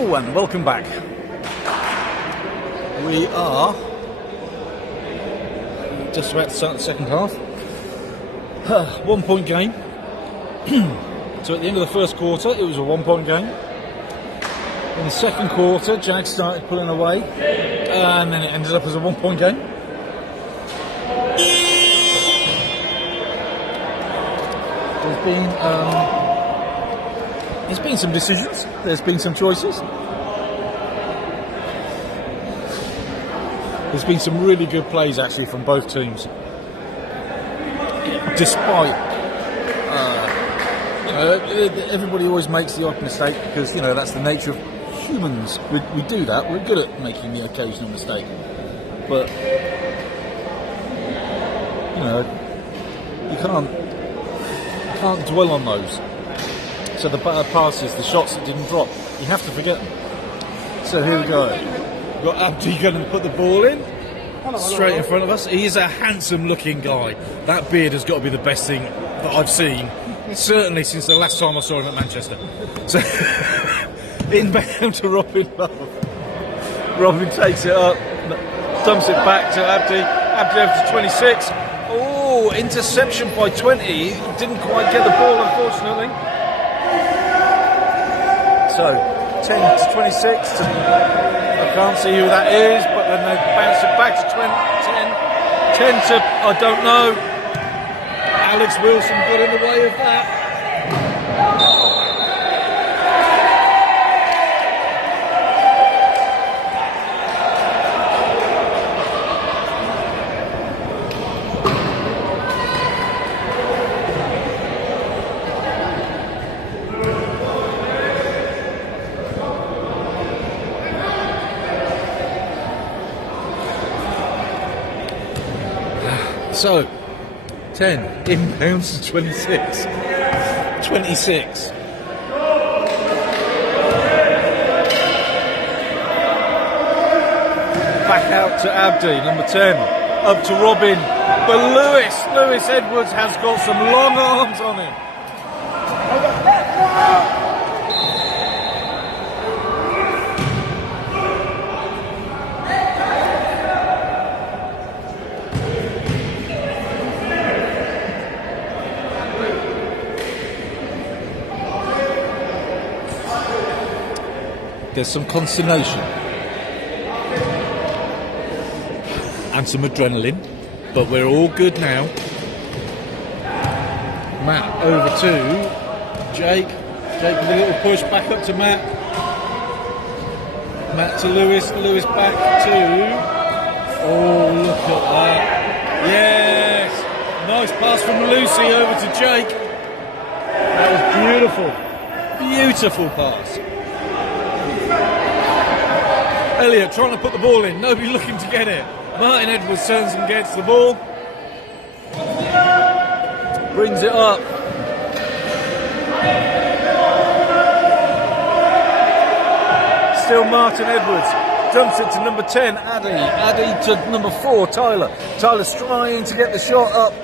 Hello and welcome back. We are just about to start the second half. 1 point game. So at the end of the first quarter, it was a 1 point game. In the second quarter, JAGS started pulling away, and then it ended up as a 1 point game. There's been some decisions. There's been some choices. There's been some really good plays actually from both teams. Despite, everybody always makes the odd mistake because that's the nature of humans. We do that. We're good at making the occasional mistake, but you can't dwell on those. So the bad passes, the shots that didn't drop, you have to forget them. So here we go. We've got Abdi going to put the ball in straight in front of us. He is a handsome looking guy. That beard has got to be the best thing that I've seen, certainly since the last time I saw him at Manchester. So inbound to Robin Love. Robin takes it up, dumps it back to Abdi. Abdi over to 26. Oh, interception by 20. Didn't quite get the ball, unfortunately. So 10 to 26. I can't see who that is, but then they bounce it back to 10 to, I don't know. Alex Wilson got in the way of that. So, 10, inbounds to 26. 26. Back out to Abdi, number 10. Up to Robin. But Lewis Edwards has got some long arms on him. There's some consternation and some adrenaline, but we're all good now. Matt over to Jake. Jake with a little push back up to Matt. Matt to Lewis. Lewis back to. Oh, look at that! Yes, nice pass from Lucy over to Jake. That was beautiful, beautiful pass. Elliott trying to put the ball in, nobody looking to get it. Martin Edwards turns and gets the ball. Brings it up. Still Martin Edwards. Dumps it to number 10, Addy. Addy to number 4, Tyler. Tyler's trying to get the shot up.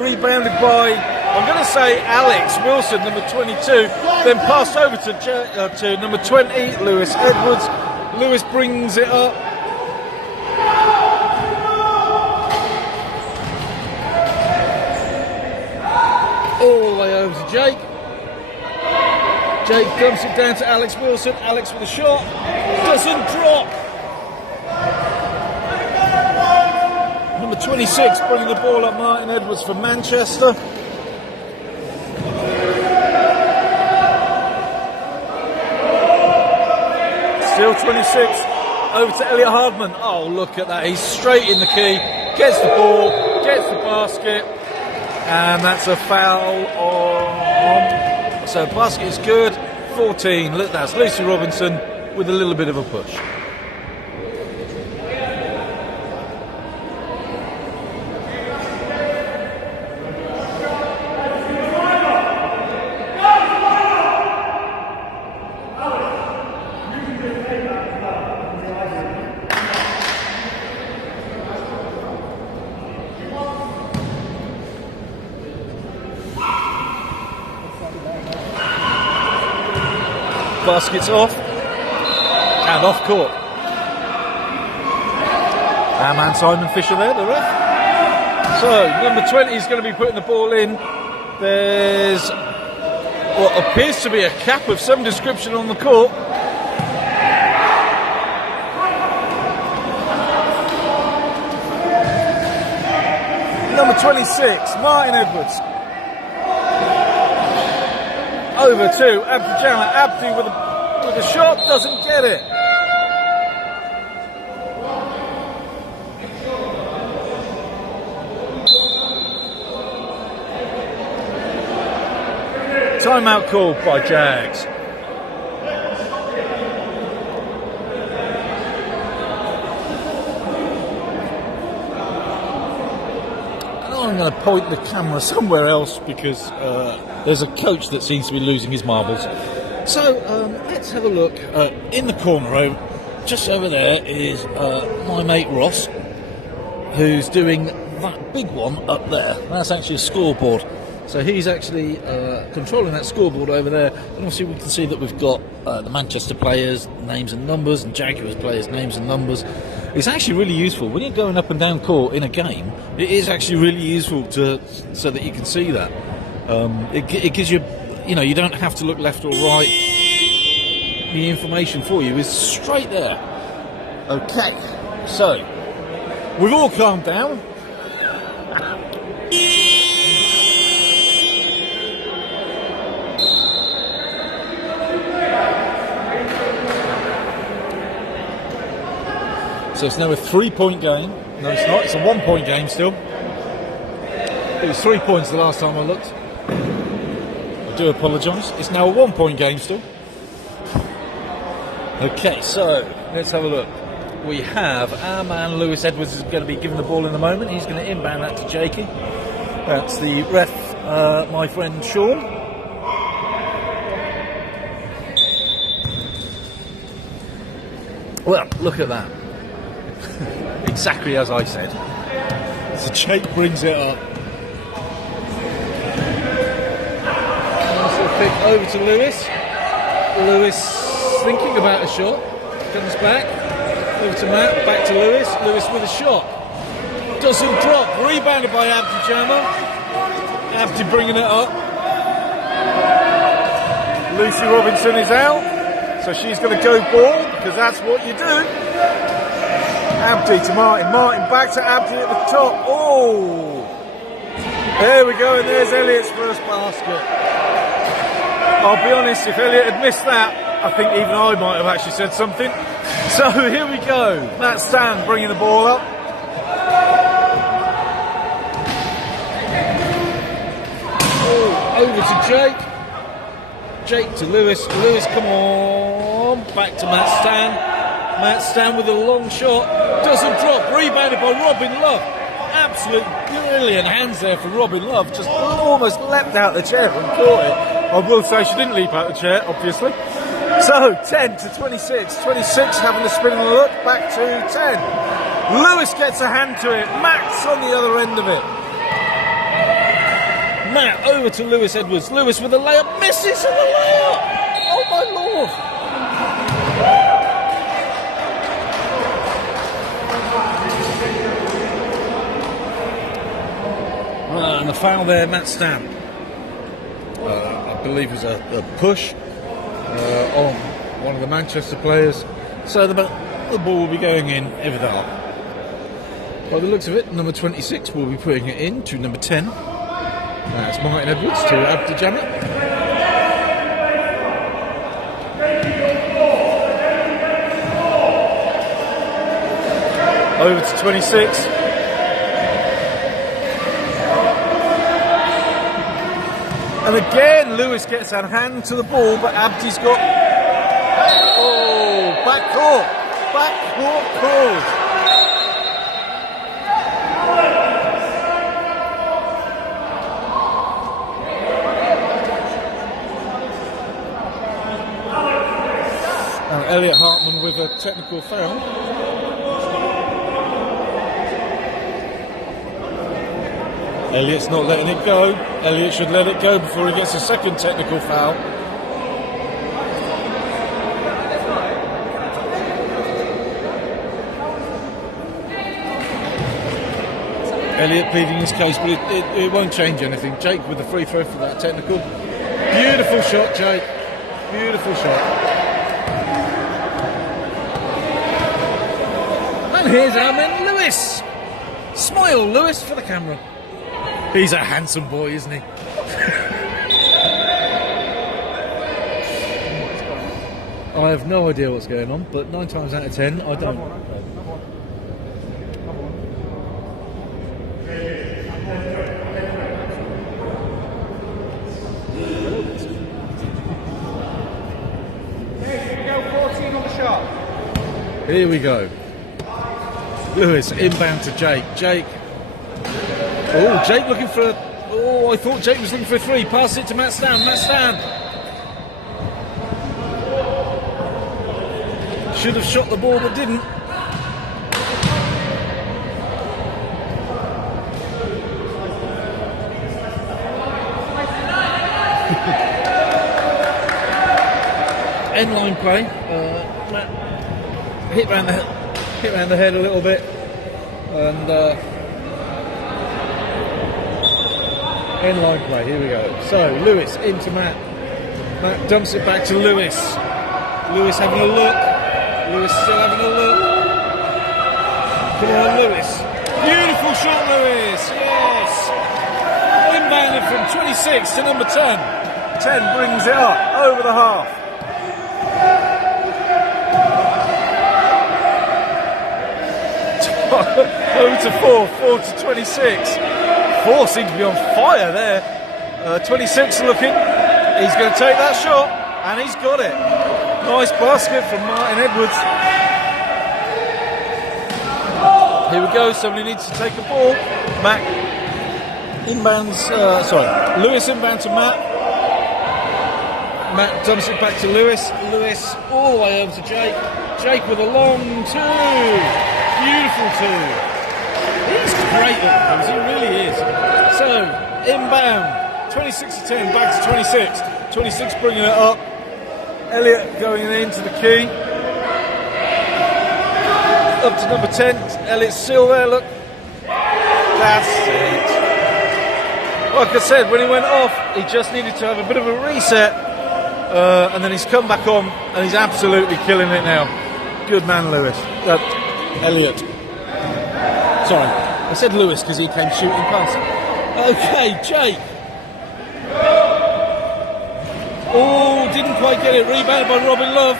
Rebounded by, I'm going to say, Alex Wilson, number 22. Then passed over to number 20, Lewis Edwards. Lewis brings it up. All the way over to Jake. Jake dumps it down to Alex Wilson. Alex with a shot. Doesn't drop. Number 26 bringing the ball up, Martin Edwards for Manchester. Still 26, over to Elliot Hardman. Oh, look at that, he's straight in the key, gets the ball, gets the basket, and that's a foul on. So basket is good, 14, look, that's Lucy Robinson with a little bit of a push. Basket's off. And off court. Our man Simon Fisher there, the ref. So, number 20 is going to be putting the ball in. There's what appears to be a cap of some description on the court. Number 26, Martin Edwards. Over to Abdi Jama. Abdi with a shot, doesn't get it. Timeout called by JAGS. I'm going to point the camera somewhere else because there's a coach that seems to be losing his marbles. So let's have a look. In the corner, just over there, is my mate Ross, who's doing that big one up there. That's actually a scoreboard. So he's actually controlling that scoreboard over there. And obviously we can see that we've got the Manchester players' names and numbers and Jaguars players' names and numbers. It's actually really useful when you're going up and down court in a game. It is actually really useful so that you can see that. It gives you, you don't have to look left or right. The information for you is straight there. Okay, so we've all calmed down. So it's now a 3-point game. No, it's not. It's a 1-point game still. It was 3 points the last time I looked. I do apologise. It's now a 1-point game still. Okay, so let's have a look. We have our man Lewis Edwards is going to be given the ball in a moment. He's going to inbound that to Jakey. That's the ref, my friend Sean. Well, look at that. Exactly as I said. So Jake brings it up. Nice little pick over to Lewis. Lewis thinking about a shot. Comes back. Over to Matt. Back to Lewis. Lewis with a shot. Doesn't drop. Rebounded by Abdi Jama. Abdi bringing it up. Lucy Robinson is out. So she's going to go ball because that's what you do. Abdi to Martin. Martin back to Abdi at the top. Oh! There we go, and there's Elliot's first basket. I'll be honest, if Elliot had missed that, I think even I might have actually said something. So here we go. Matt Stan bringing the ball up. Oh, over to Jake. Jake to Lewis. Lewis, come on. Back to Matt Stan. Matt Stan with a long shot. Doesn't drop. Rebounded by Robin Love. Absolute brilliant hands there for Robin Love. Just almost leapt out the chair and caught it. I will say she didn't leap out the chair, obviously. So 10 to 26. 26 having a spin and a look. Back to 10. Lewis gets a hand to it. Matt's on the other end of it. Matt over to Lewis Edwards. Lewis with a layup. Misses on the layup. Oh my lord. And the foul there, Matt Stan. I believe was a push on one of the Manchester players. So the ball will be going in over there. By the looks of it, number 26 will be putting it in to number 10. That's Martin Edwards to Abdi Jama. Over to 26. And again, Lewis gets a hand to the ball, but Abdi's got... Oh, backcourt. Backcourt called. And Elliot Hartman with a technical foul. Elliot's not letting it go. Elliot should let it go before he gets a second technical foul. Elliot pleading his case, but it won't change anything. Jake with the free throw for that technical. Beautiful shot, Jake. Beautiful shot. And here's our man Lewis. Smile, Lewis, for the camera. He's a handsome boy, isn't he? I have no idea what's going on, but 9 times out of 10, I don't. Here we go. Lewis inbound to Jake. Jake. Oh, Jake looking for. Oh, I thought Jake was looking for a three. Pass it to Matt Stan. Matt Stan. Should have shot the ball but didn't. End line play. Matt hit round the head a little bit, and end line play. Here we go. So Lewis into Matt. Matt dumps it back to Lewis. Lewis having a look. Lewis still having a look. Come on, Lewis. Beautiful shot, Lewis. Yes. Inbounded from 26 to number 10. 10 brings it up over the half. Over to 4 to 26. 4 seems to be on fire there. 26 looking. He's going to take that shot, and he's got it. Nice basket from Martin Edwards. Here we go. Somebody needs to take the ball. Matt inbounds. Lewis inbound to Matt. Matt dumps it back to Lewis. Lewis all the way over to Jake. Jake with a long two. Beautiful two. He's great at those, he really is. So, inbound, 26 to 10, back to 26. 26 bringing it up. Elliot going into the key. Up to number 10. Elliot's still there, look. That's it. Like I said, when he went off, he just needed to have a bit of a reset. And then he's come back on, and he's absolutely killing it now. Good man, Lewis. Elliot. Sorry, I said Lewis because he came shooting past. Okay, Jake. Oh, didn't quite get it. Rebounded by Robin Love.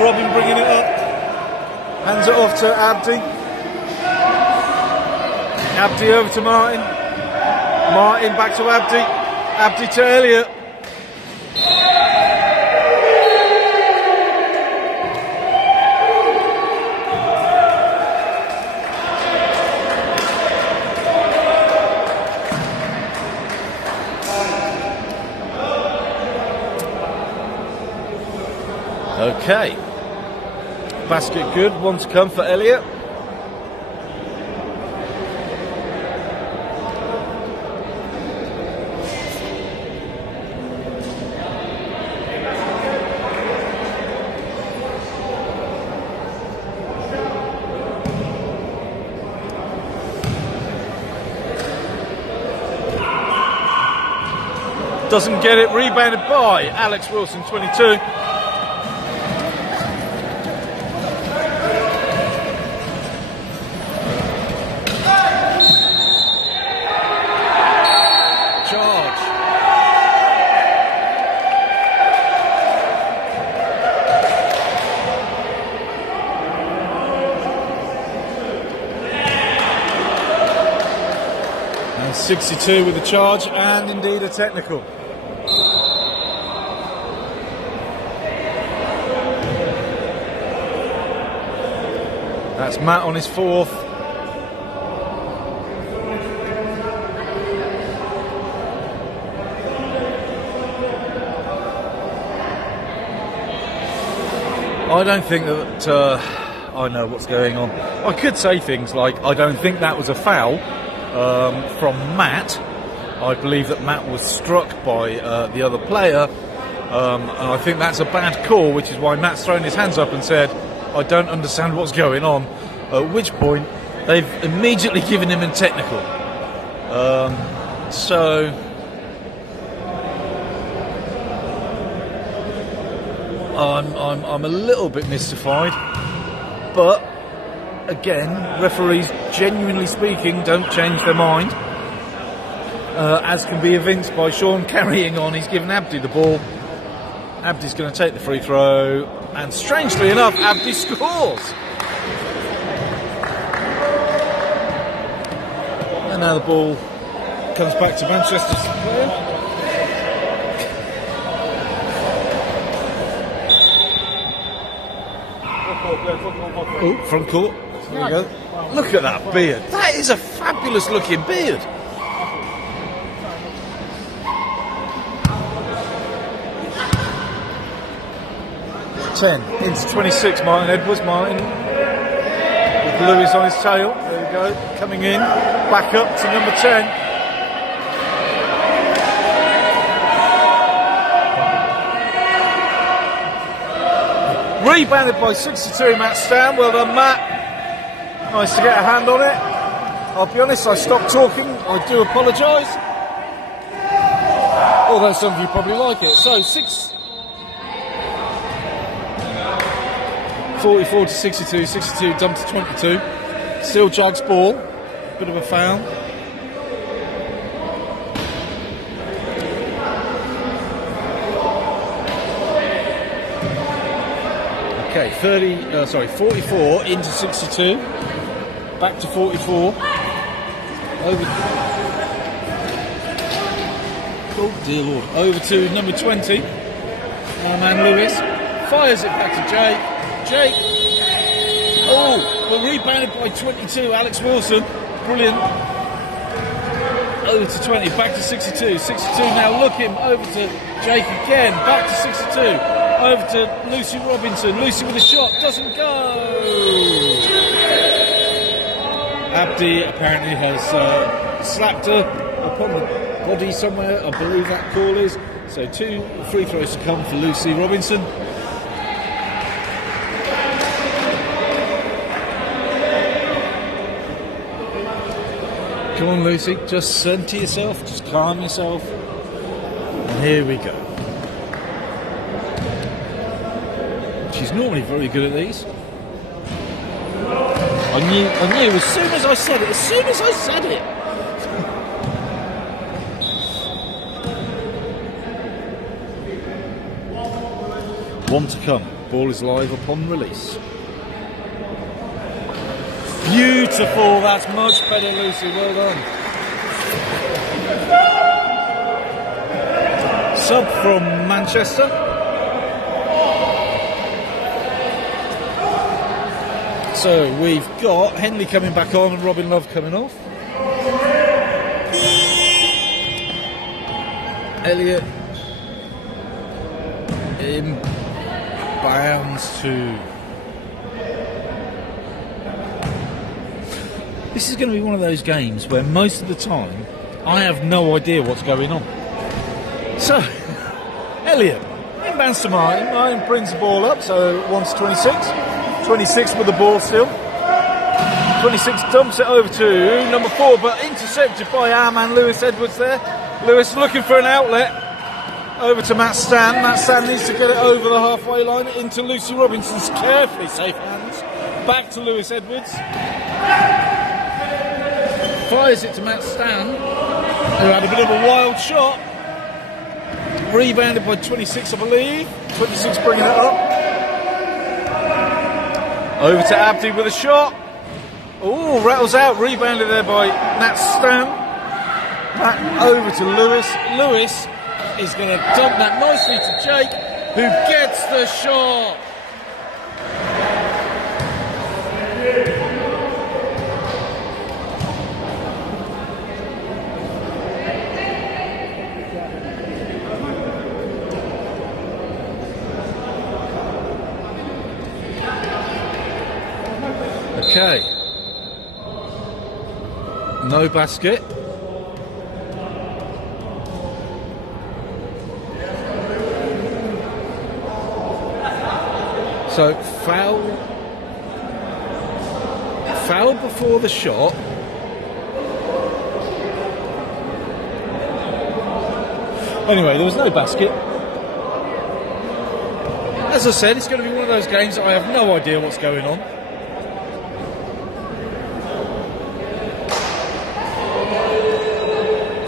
Robin bringing it up. Hands it off to Abdi. Abdi over to Martin. Martin back to Abdi. Abdi to Elliot. Okay, basket good, one to come for Elliot. Doesn't get it, rebounded by Alex Wilson, 22. And 62 with a charge and indeed a technical. That's Matt on his fourth. I don't think that I know what's going on. I could say things like, I don't think that was a foul from Matt. I believe that Matt was struck by the other player, and I think that's a bad call, which is why Matt's thrown his hands up and said, I don't understand what's going on, at which point they've immediately given him a technical. So I'm a little bit mystified, but again, referees, genuinely speaking, don't change their mind, as can be evinced by Sean carrying on. He's given Abdi the ball. Abdi's going to take the free throw, and strangely enough, Abdi scores. And now the ball comes back to Manchester's player. Oh, front court. There we go. Look at that beard. That is a fabulous looking beard. Into 26, Martin Edwards. Martin with Lewis on his tail. There we go. Coming in. Back up to number 10. Rebounded by 62, Matt Stan. Well done, Matt. Nice to get a hand on it. I'll be honest, I stopped talking. I do apologise. Although some of you probably like it. So, 44 to 62. 62 dumped to 22. Still Jags ball. Bit of a foul. Okay, 44 into 62, back to 44, over to number 20, man Lewis, fires it back to Jake, we're rebounded by 22, Alex Wilson, brilliant, over to 20, back to 62, 62 now looking, over to Jake again, back to 62, over to Lucy Robinson. Lucy with a shot, doesn't go. Abdi apparently has slapped her upon the body somewhere, I believe that call is. So 2 free throws to come for Lucy Robinson. Come on, Lucy, just center yourself, just calm yourself. And here we go. She's normally very good at these. I knew as soon as I said it, One to come. Ball is live upon release. Beautiful, that's much better, Lucy, well done. Sub from Manchester. So we've got Henley coming back on and Robin Love coming off. Elliott inbounds to... This is going to be one of those games where most of the time I have no idea what's going on. So, Elliott inbounds to Martin. Martin brings the ball up, so 1 to 26. 26 with the ball still. 26 dumps it over to number 4, but intercepted by our man Lewis Edwards there. Lewis looking for an outlet. Over to Matt Stan. Matt Stan needs to get it over the halfway line into Lucy Robinson's carefully safe hands. Back to Lewis Edwards. Fires it to Matt Stan, who had a bit of a wild shot. Rebounded by 26, I believe. 26 bringing it up. Over to Abdi with a shot. Oh, rattles out. Rebounded there by Nat Stan. Back over to Lewis. Lewis is going to dump that nicely to Jake, who gets the shot. Okay. No basket. So foul fouled before the shot. Anyway, there was no basket. As I said, it's going to be one of those games that I have no idea what's going on.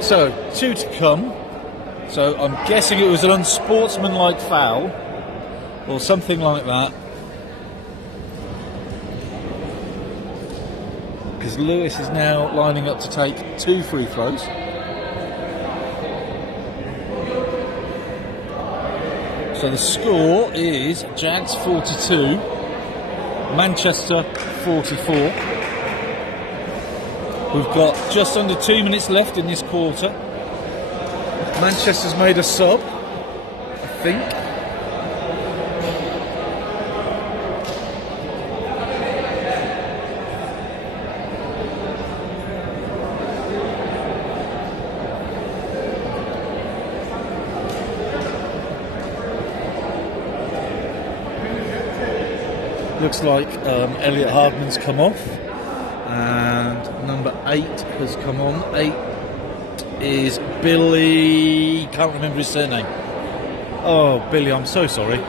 So, 2 to come. So, I'm guessing it was an unsportsmanlike foul or something like that. Because Lewis is now lining up to take 2 free throws. So the score is Jags 42, Manchester 44. We've got just under 2 minutes left in this quarter. Manchester's made a sub, I think. Looks like Elliot Hardman's come off and number 8 has come on. 8 is Billy, can't remember his surname. Oh, Billy, I'm so sorry.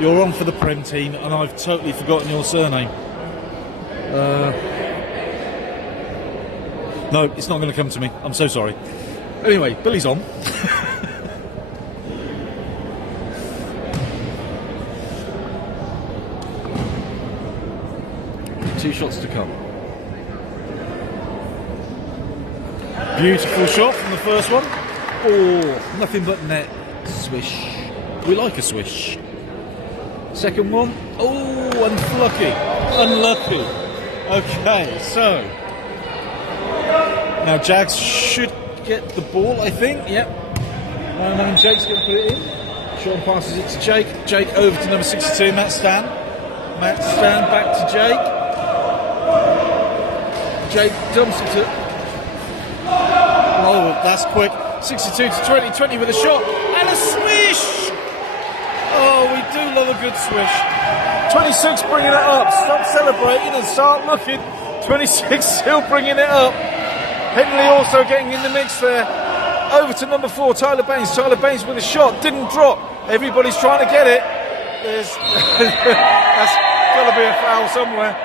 You're on for the Prem team and I've totally forgotten your surname. No, it's not going to come to me. I'm so sorry. Anyway, Billy's on. 2 shots to come. Beautiful shot from the first one. Oh, nothing but net. Swish. We like a swish. Second one. Oh, unlucky. Unlucky. Okay, so now Jags should get the ball, I think. Yep. And Jake's going to put it in. Sean passes it to Jake. Jake over to number 62, Matt Stan. Matt Stan back to Jake. Jake dumps it to... Oh, that's quick. 62 to 20. 20 with a shot. And a swish! Oh, we do love a good swish. 26 bringing it up. Stop celebrating and start looking. 26 still bringing it up. Henley also getting in the mix there. Over to number 4, Tyler Baines. Tyler Baines with a shot. Didn't drop. Everybody's trying to get it. There's... that's got to be a foul somewhere.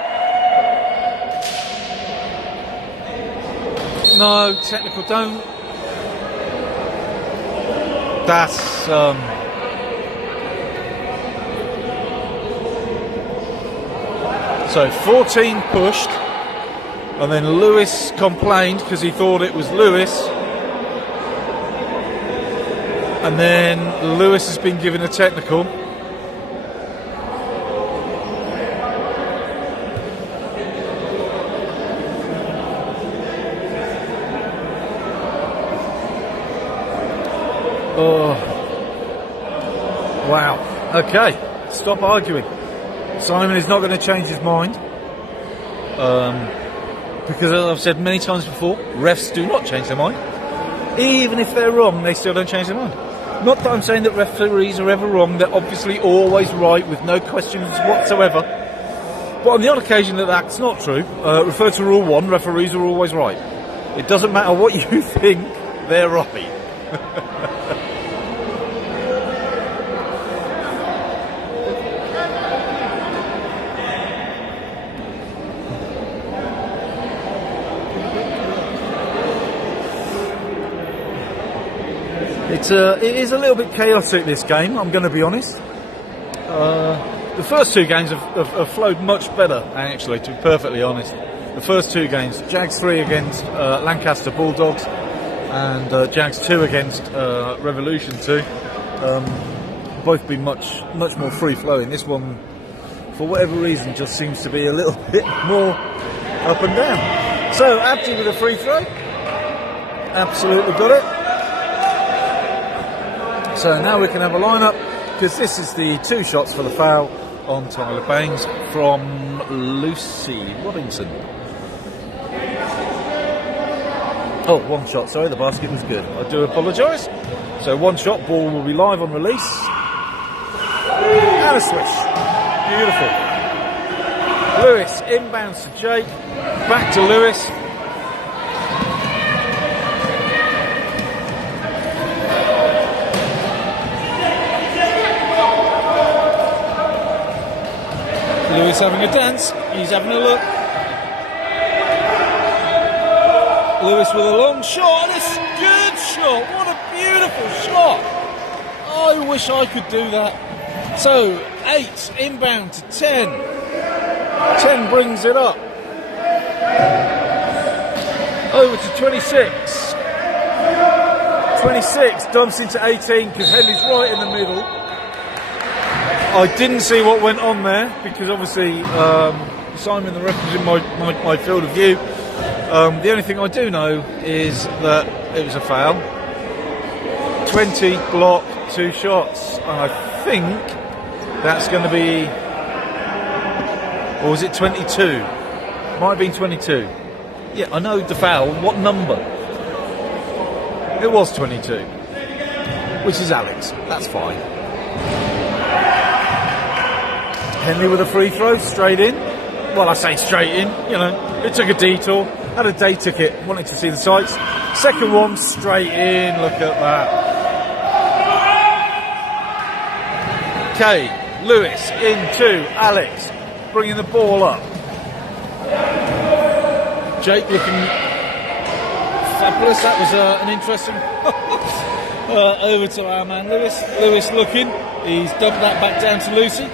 No, technical, don't. That's so 14 pushed, and then Lewis complained because he thought it was Lewis, and then Lewis has been given a technical. Oh, wow. Okay, stop arguing. Simon is not going to change his mind. Because as I've said many times before, refs do not change their mind. Even if they're wrong, they still don't change their mind. Not that I'm saying that referees are ever wrong, they're obviously always right with no questions whatsoever. But on the odd occasion that that's not true, refer to Rule 1, referees are always right. It doesn't matter what you think, they're right. It is a little bit chaotic, this game, I'm going to be honest. The first 2 games have flowed much better, actually, to be perfectly honest. The first 2 games, Jags 3 against Lancaster Bulldogs and Jags 2 against Revolution 2, both been much more free-flowing. This one, for whatever reason, just seems to be a little bit more up and down. So, Abdi with a free throw. Absolutely got it. So now we can have a lineup, because this is the 2 shots for the foul on Tyler Baines from Lucy Robinson. Oh, 1 shot, sorry, the basket was good. I do apologise. So 1 shot, ball will be live on release. And a swish. Beautiful. Lewis inbounds to Jake. Back to Lewis. Lewis having a dance. He's having a look. Lewis with a long shot, and a good shot. What a beautiful shot. I wish I could do that. So, 8 inbound to 10. 10 brings it up. Over to 26. 26 dumps into 18 because Henley's right in the middle. I didn't see what went on there because obviously Simon the ref was in my field of view. The only thing I do know is that it was a foul. 20 block, 2 shots, and I think that's going to be, or was it 22? Might have been 22. Yeah, I know the foul. What number? It was 22, which is Alex. That's fine. Henley with a free throw, straight in. Well, I say straight in, you know, it took a detour. Had a day ticket, wanted to see the sights. Second one, straight in, look at that. Okay, Lewis into Alex, bringing the ball up. Jake looking fabulous, that was an interesting... over to our man Lewis. Lewis looking, he's dumped that back down to Lucy.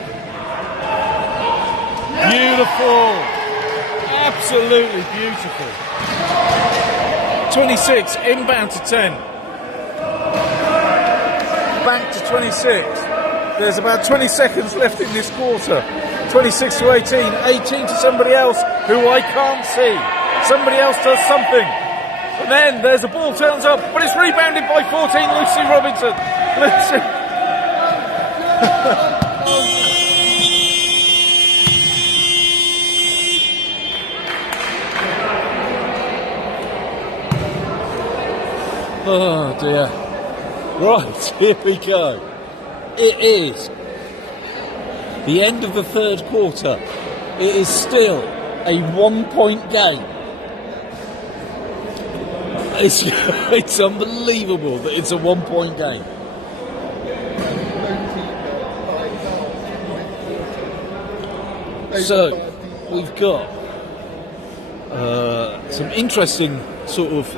Beautiful, absolutely beautiful. 26 inbound to 10. Back to 26. There's about 20 seconds left in this quarter. 26 to 18. 18 to somebody else who I can't see. Somebody else does something. And then there's the ball turns up, but it's rebounded by 14. Lucy Robinson. Lucy. Oh dear. Right, here we go. It is the end of the third quarter. It is still a 1-point game. It's unbelievable that it's a 1-point game. So we've got some interesting sort of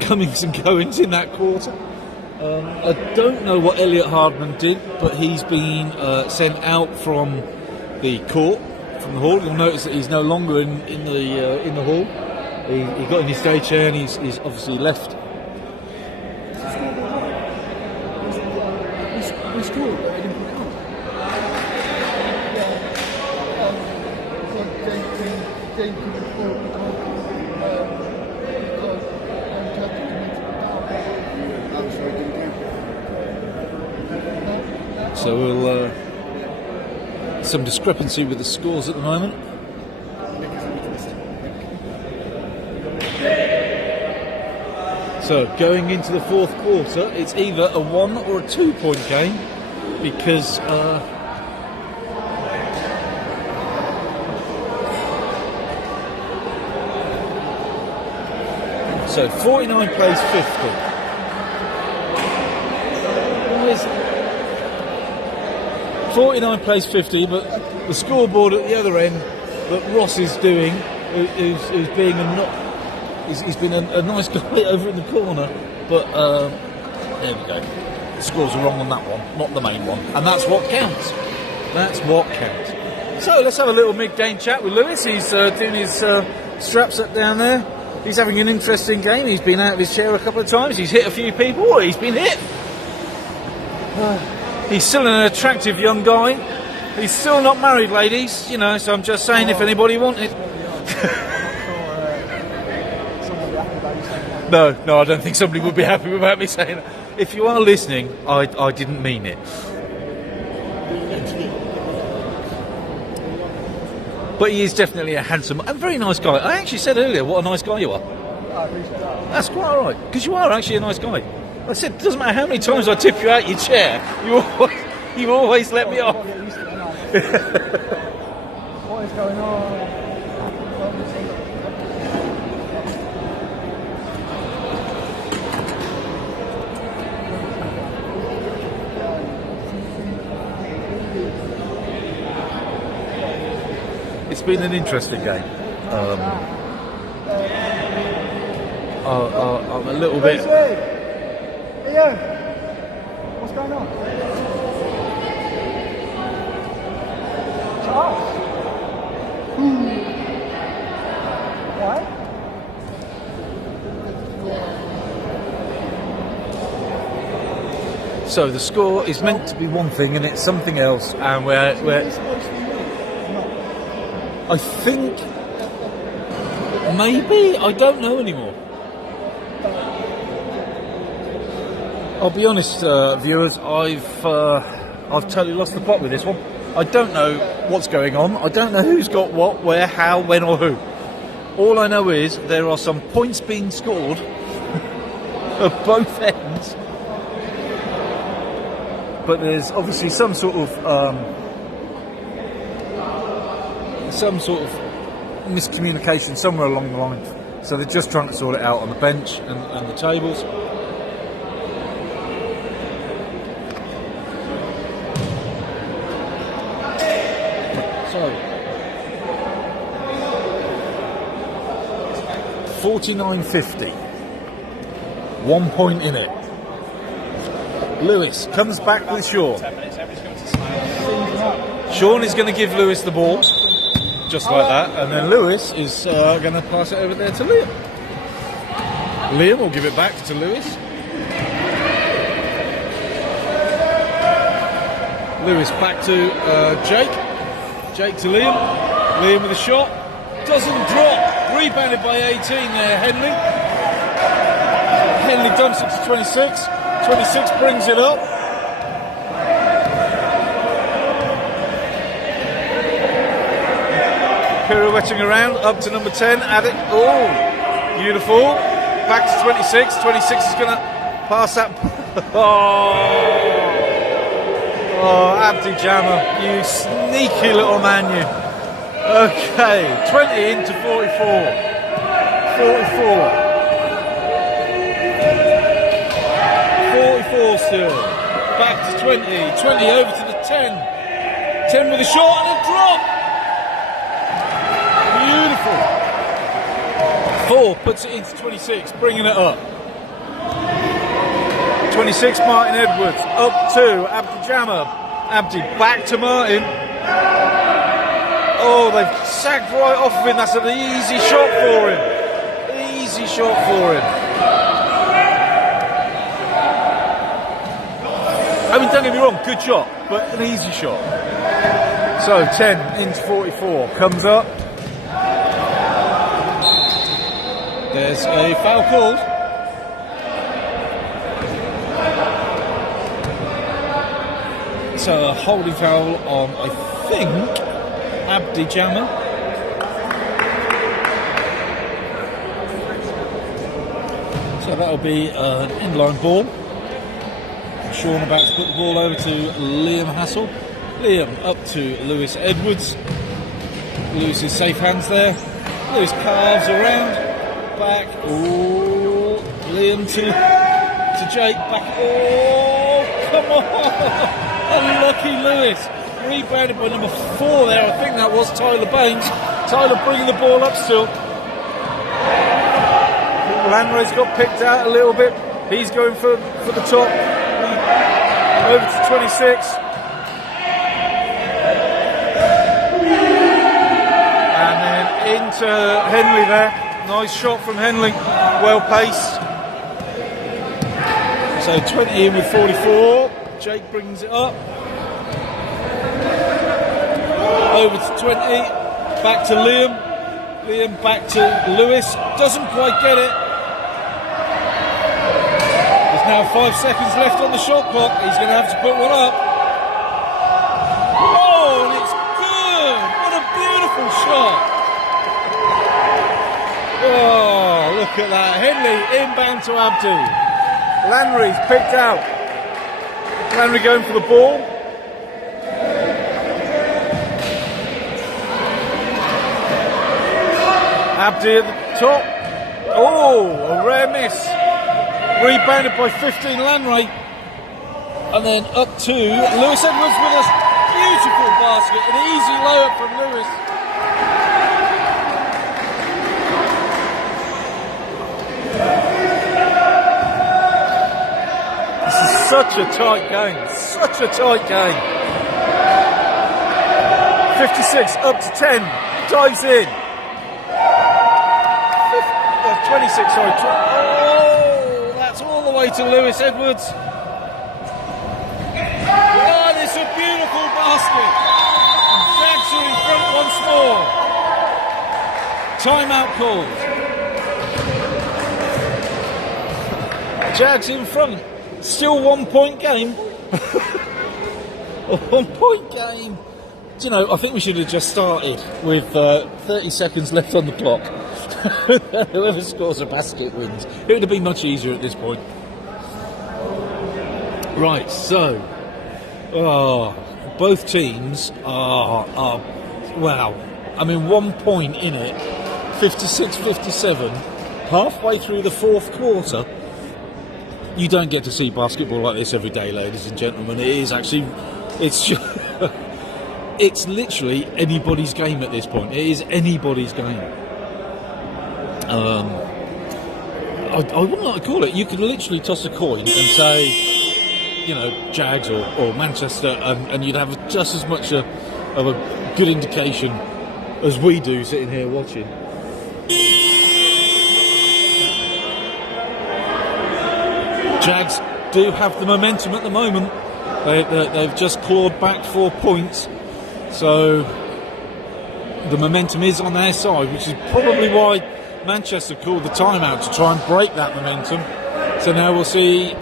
comings and goings in that quarter. I don't know what Elliot Hardman did, but he's been sent out from the court, from the hall. You'll notice that he's no longer in the hall. He got in his day chair and he's obviously left. We scored, but I didn't put it on. They couldn't score because So we'll some discrepancy with the scores at the moment. So going into the fourth quarter, it's either a 1 or a 2-point game because so 49 plays 50. Always 49 plays 50, but the scoreboard at the other end that Ross is doing, who's being he's been a nice guy over in the corner, but there we go. The scores are wrong on that one, not the main one, and that's what counts. That's what counts. So let's have a little mid-game chat with Lewis. He's doing his straps up down there. He's having an interesting game. He's been out of his chair a couple of times. He's hit a few people. Or he's been hit. He's still an attractive young guy. He's still not married, ladies. You know, so I'm just saying if anybody wanted. No, I don't think somebody would be happy about me saying that. If you are listening, I didn't mean it. But he is definitely a handsome and very nice guy. I actually said earlier what a nice guy you are. That's quite alright, because you are actually a nice guy. I said, it doesn't matter how many times I tip you out your chair, you always let me off. What is going on? It's been an interesting game. I'm a little bit. Ian, what's going on? Charles? Why? So the score is meant to be one thing and it's something else, and we're I think maybe, I don't know anymore. I'll be honest, viewers, I've totally lost the plot with this one. I don't know what's going on. I don't know who's got what, where, how, when or who. All I know is there are some points being scored at both ends. But there's obviously some sort of miscommunication somewhere along the line. So they're just trying to sort it out on the bench and the tables. So 49-50. 1 point in it. Lewis comes back with Sean. Sean is going to give Lewis the ball, just like that, and then Lewis is going to pass it over there to Liam. Liam will give it back to Lewis. Lewis back to Jake. Jake to Liam. Liam with a shot. Doesn't drop. Rebounded by 18 there, Henley. Henley dumps it to 26. 26 brings it up. Pirouetting around, up to number 10, add it. Oh, beautiful. Back to 26. 26 is going to pass that. Oh, Abdi Jammer, you sneaky little man, you. Okay, 20 into 44. 44. 44 still. Back to 20. 20 over to the 10. 10 with a shot and a drop. Beautiful. 4 puts it into 26, bringing it up. 26, Martin Edwards. Up to Abdi Jammer. Abdi back to Martin. Oh, they've sagged right off of him. That's an easy shot for him. Easy shot for him. I mean, don't get me wrong, good shot, but an easy shot. So 10 into 44 comes up. There's a foul called. So a holding foul on, I think, Abdi Jammer. So that'll be an inline ball. Sean about to put the ball over to Liam Hassel. Liam up to Lewis Edwards. Lewis is safe hands there. Lewis carves around. Back. Oh, Liam to Jake. Back. Oh, come on. Unlucky Lewis. Rebounded by number 4 there. I think that was Tyler Baines. Tyler bringing the ball up still. Lanray's got picked out a little bit. He's going for the top. Over to 26. And then into Henley there. Nice shot from Henley. Well paced. So 20 in with 44. Jake brings it up. Over to 20. Back to Liam. Liam back to Lewis. Doesn't quite get it. Now 5 seconds left on the shot clock. He's going to have to put one up. Oh, and it's good. What a beautiful shot. Oh, look at that. Henley inbound to Abdi. Lanry's picked out. Lanry going for the ball. Abdi at the top. Oh, a rare miss. Rebounded by 15 Lanray. And then up to Lewis Edwards with a beautiful basket. An easy layup from Lewis. This is such a tight game. Such a tight game. 56 up to 10. Dives in. 26, sorry. Oh, that's all the way to Lewis Edwards. Oh, it's a beautiful basket. Jags are in front once more. Timeout called. Jags in front. Still 1 point game. A 1 point game. Do you know, I think we should have just started with 30 seconds left on the clock. Whoever scores a basket wins. It would have been much easier at this point. Right, so both teams are wow. I mean, 1 point in it, 56-57, halfway through the fourth quarter. You don't get to see basketball like this every day, ladies and gentlemen. It is actually, it's it's literally anybody's game at this point. It is anybody's game. I wouldn't like to call it. You could literally toss a coin and say, you know, Jags or Manchester, and you'd have just as much of a good indication as we do sitting here watching. Jags do have the momentum at the moment. They've just clawed back 4 points, so the momentum is on their side, which is probably why Manchester called the timeout, to try and break that momentum. So now we'll see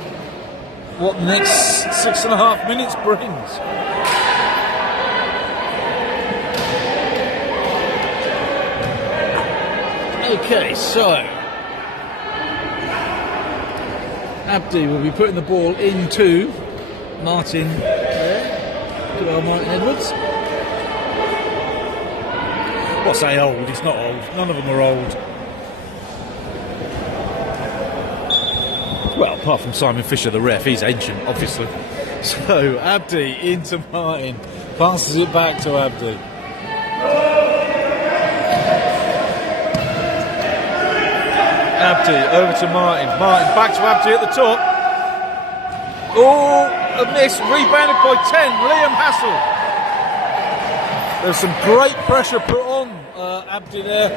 what the next 6.5 minutes brings. Okay, so Abdi will be putting the ball into Martin there. Good old Martin Edwards. Well, say old, he's not old. None of them are old. Well, apart from Simon Fisher, the ref, he's ancient, obviously. So, Abdi into Martin. Passes it back to Abdi. Abdi over to Martin. Martin back to Abdi at the top. Oh, a miss. Rebounded by 10. Liam Hassel. There's some great pressure put on Abdi there.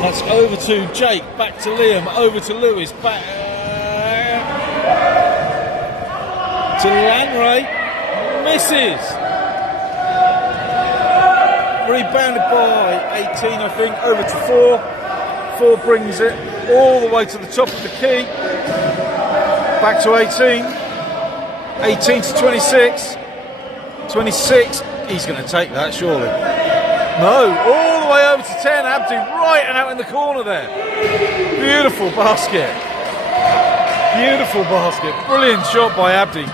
That's over to Jake, back to Liam, over to Lewis, back to Lanray, misses. Rebounded by 18, I think, over to 4. 4 brings it all the way to the top of the key. Back to 18. 18 to 26. 26, he's going to take that, surely. No, all the way over to 10, Abdi right and out in the corner there. Beautiful basket. Beautiful basket. Brilliant shot by Abdi.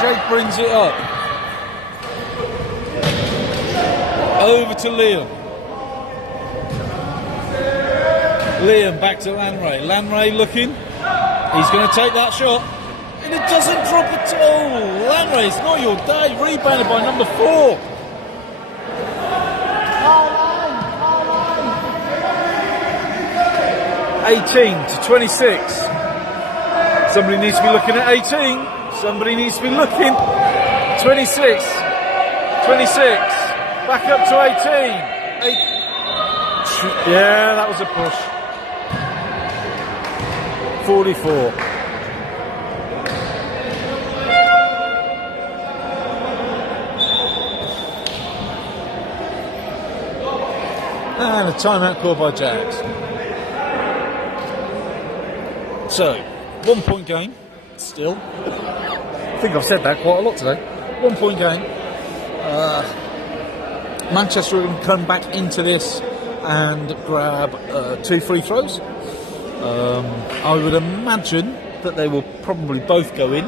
Jake brings it up. Over to Liam. Liam back to Lanray. Lanray looking. He's going to take that shot. And it doesn't drop at all. Lanray, it's not your day. Rebounded by number 4. 18 to 26. Somebody needs to be looking at 18. Somebody needs to be looking. 26. 26. Back up to 18. Yeah, that was a push. 44. And a timeout called by Jags. So, 1 point game, still. I think I've said that quite a lot today. 1 point game. Manchester are going to come back into this and grab 2 free throws. I would imagine that they will probably both go in.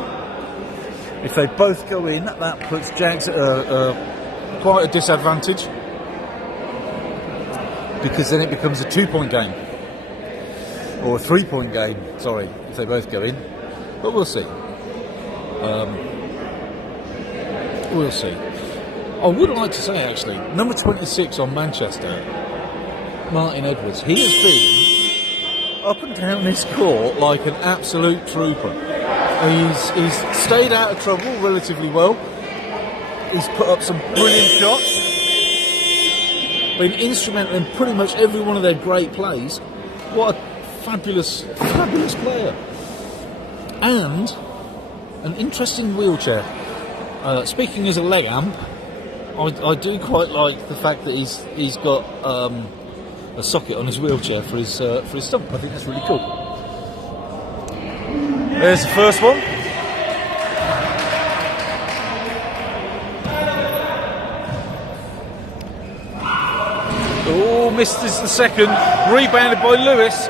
If they both go in, that puts Jags at a quite a disadvantage, because then it becomes a 2-point game. Or a 3-point game, sorry, if they both go in. But we'll see. We'll see. I would like to say, actually, number 26 on Manchester, Martin Edwards, he has been up and down this court like an absolute trooper. He's stayed out of trouble relatively well. He's put up some brilliant shots. Been instrumental in pretty much every one of their great plays. What a fabulous player. And an interesting wheelchair. Speaking as a leg amp, I do quite like the fact that he's got a socket on his wheelchair for his stump. I think that's really cool. There's the first one. Oh, missed this the second. Rebounded by Lewis.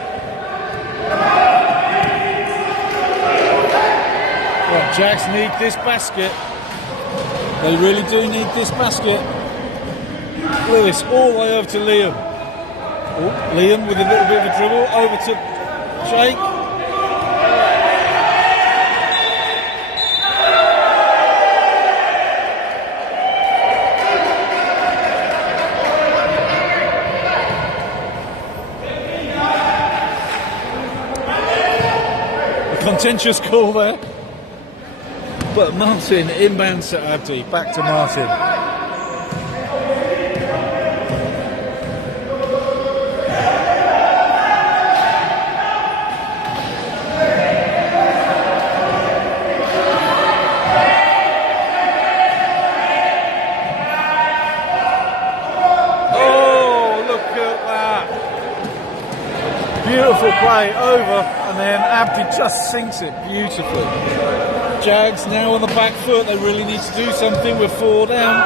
Well, Jags need this basket. They really do need this basket. Lewis all the way over to Liam. Oh, Liam with a little bit of a dribble over to Jake. Contentious call there, but Martin inbounds to Abdi, back to Martin. Oh, look at that. Beautiful play over, and then Abdi just sinks it beautifully. Jags now on the back foot. They really need to do something. We're 4 down.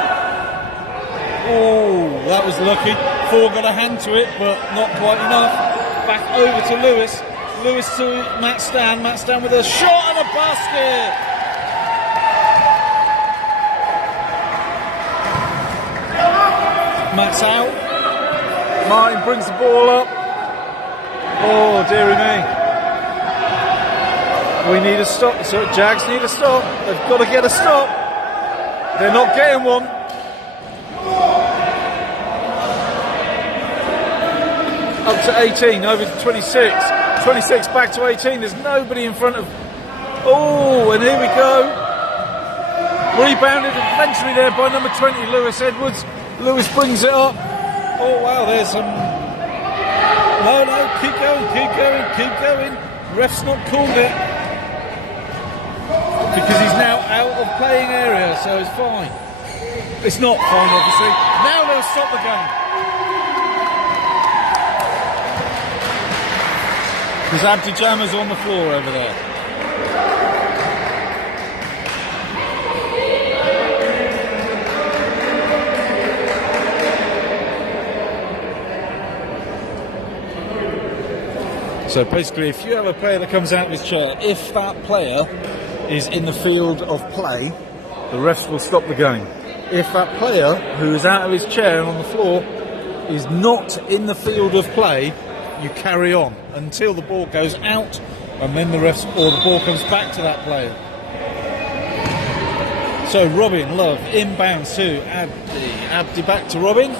Oh, that was lucky. 4 got a hand to it, but not quite enough. Back over to Lewis. Lewis to Matt Stan. Matt Stan with a shot and a basket. Matt's out. Martin brings the ball up. Oh, dearie me. We need a stop. So Jags need a stop. They've got to get a stop. They're not getting one. Up to 18, over to 26. 26 back to 18. There's nobody in front of. Oh, and here we go. Rebounded eventually there by number 20, Lewis Edwards. Lewis brings it up. Oh, wow, there's some. No, keep going. Ref's not called it. Because he's now out of playing area, so it's fine. It's not fine, obviously. Now they'll stop the game. There's Abdi Jammers on the floor over there. So basically, if you have a player that comes out of his chair, if that player is in the field of play, the refs will stop the game. If that player who is out of his chair and on the floor is not in the field of play, you carry on until the ball goes out, and then the refs or the ball comes back to that player. So Robin Love inbounds to Abdi. Abdi back to Robin.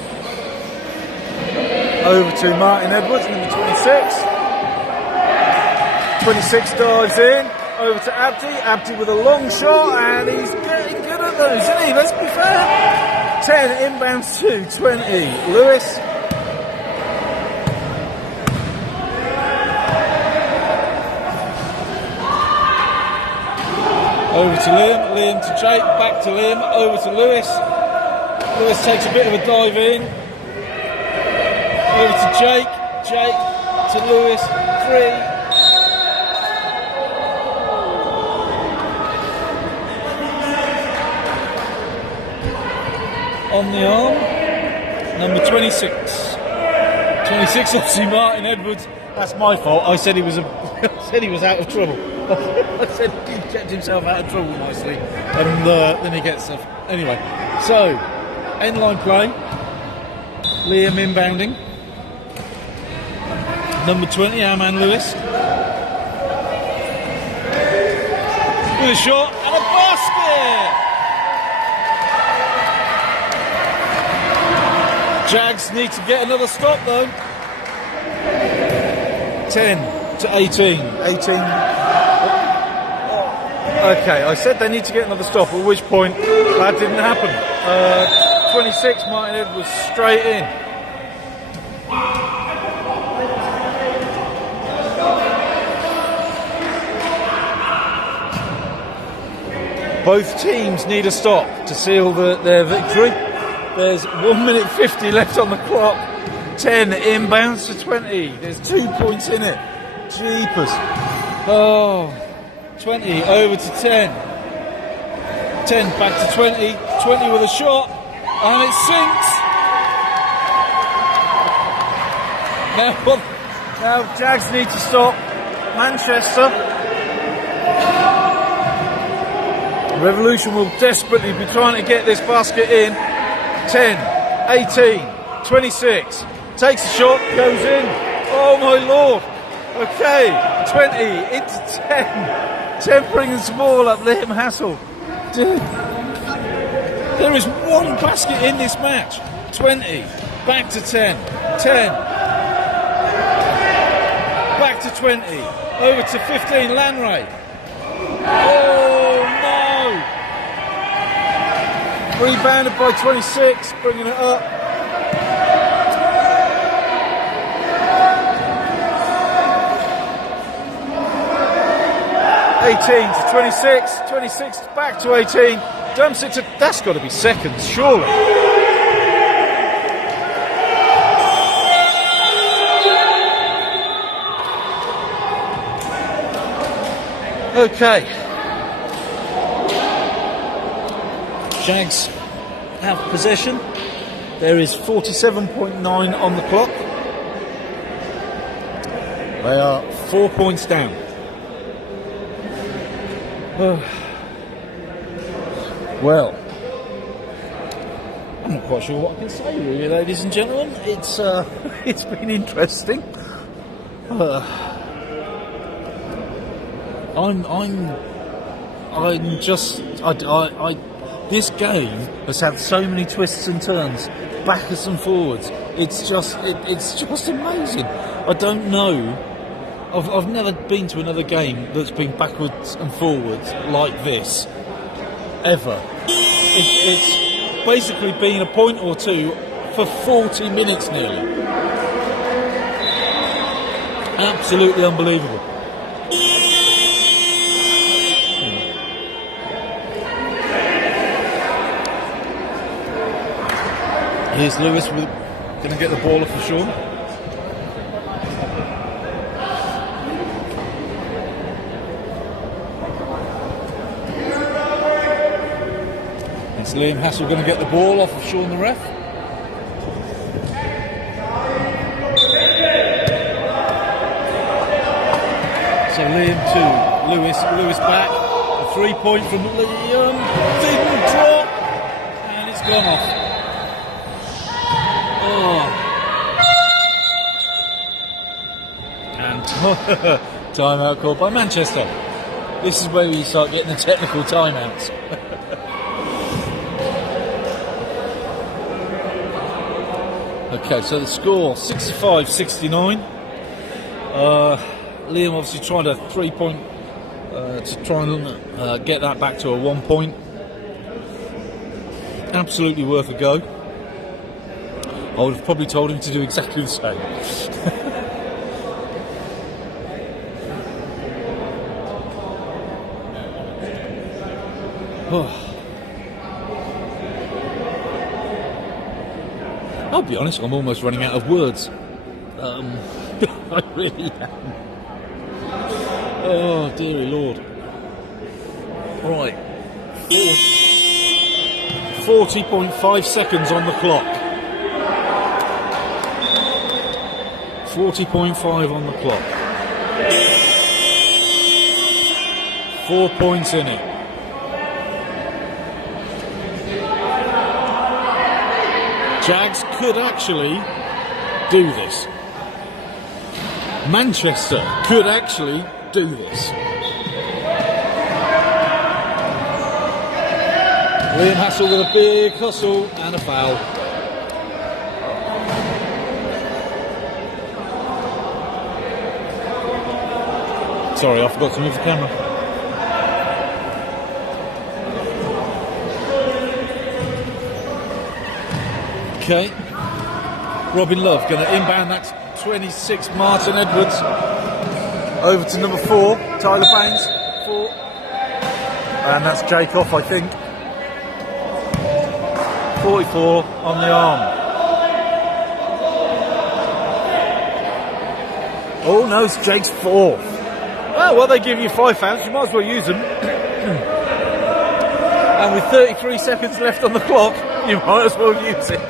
Over to Martin Edwards, number 26. 26 dives in, over to Abdi. Abdi with a long shot, and he's getting good at those, isn't he? Let's be fair. 10 inbounds to 20. Lewis. Over to Liam. Liam to Jake. Back to Liam. Over to Lewis. Lewis takes a bit of a dive in. Over to Jake. Jake to Lewis. 3. On the arm, number 26. 26, obviously Martin Edwards. That's my fault. I said he was out of trouble. I said he kept himself out of trouble nicely, and then he gets stuff. Anyway, so End line play. Liam inbounding. Number 20, our man Lewis. With a shot and a basket! Jags need to get another stop though. 10 to 18. 18. Okay, I said they need to get another stop, at which point that didn't happen. 26, Martinhead was straight in. Both teams need a stop to seal their victory. There's 1 minute 50 left on the clock. 10 inbounds to 20. There's 2 points in it. Jeepers. Oh, 20 over to 10. 10 back to 20. 20 with a shot. And it sinks. Now Jags need to stop Manchester. Revolution will desperately be trying to get this basket in. 10, 18, 26. Takes a shot, goes in. Oh my lord. Okay, 20 into 10. 10 bringing some ball up, Liam Hassel. Dude. There is one basket in this match. 20, back to 10. 10, back to 20. Over to 15, Lanray. Oh no! Rebounded by 26, bringing it up. (18 to 26). 26 back to 18. Dumps it to. That's got to be seconds, surely. Okay. Jags have possession. There is 47.9 on the clock. They are 4 points down. Well, I'm not quite sure what I can say, really, ladies and gentlemen. It's it's been interesting. I'm just this game has had so many twists and turns, backwards and forwards. It's just amazing. I don't know. I've never been to another game that's been backwards and forwards like this ever. It's basically been a point or two for 40 minutes nearly. Absolutely unbelievable. Here's Lewis going to get the ball off of Sean. It's Liam Hassel going to get the ball off of Sean the ref. So Liam to Lewis. Lewis back. A 3-point from Liam. Didn't drop. And it's gone off. And timeout called by Manchester. This is where you start getting the technical timeouts. Okay, so the score 65-69. Liam obviously tried a 3-point to try and get that back to a 1 point. Absolutely worth a go. I would have probably told him to do exactly the same. I'll be honest, I'm almost running out of words. I really am. Oh, dearie Lord. Right. 40.5 seconds on the clock. 40.5 on the clock. 4 points in it. Jags could actually do this. Manchester could actually do this. Liam Hassel with a big hustle and a foul. Sorry, I forgot to move the camera. Okay. Robin Love going to inbound that 26 Martin Edwards over to number 4, Tyler Baines, 4. And that's Jake off, I think. 44 on the arm. Oh no, it's Jake's 4th. Oh, well, they give you 5 fouls, you might as well use them. And with 33 seconds left on the clock, you might as well use it.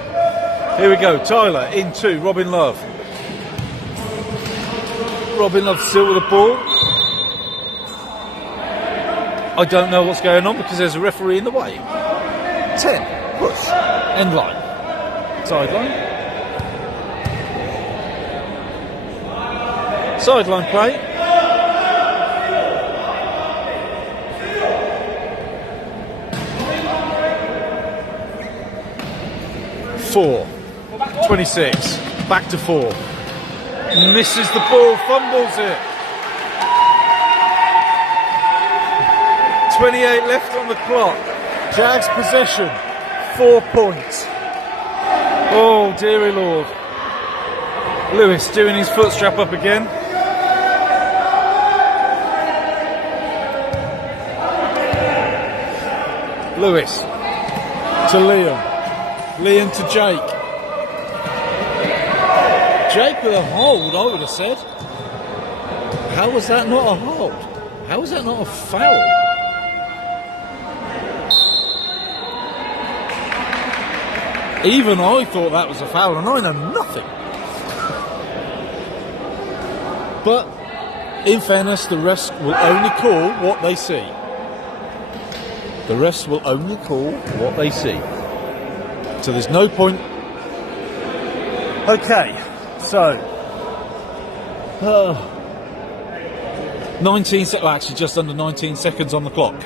Here we go, Tyler into Robin Love. Robin Love still with the ball. I don't know what's going on because there's a referee in the way. 10, push, end line, sideline. Sideline play. Four. 26. Back to 4. Misses the ball, fumbles it. 28 left on the clock. Jags possession. 4 points. Oh, dearie Lord. Lewis doing his foot strap up again. Lewis to Liam. Liam to Jake. Jake with a hold, I would have said. How was that not a hold? How was that not a foul? Even I thought that was a foul, and I know nothing. But, in fairness, the refs will only call what they see. The refs will only call what they see. So there's no point. Okay, so 19 seconds, well, actually just under 19 seconds on the clock.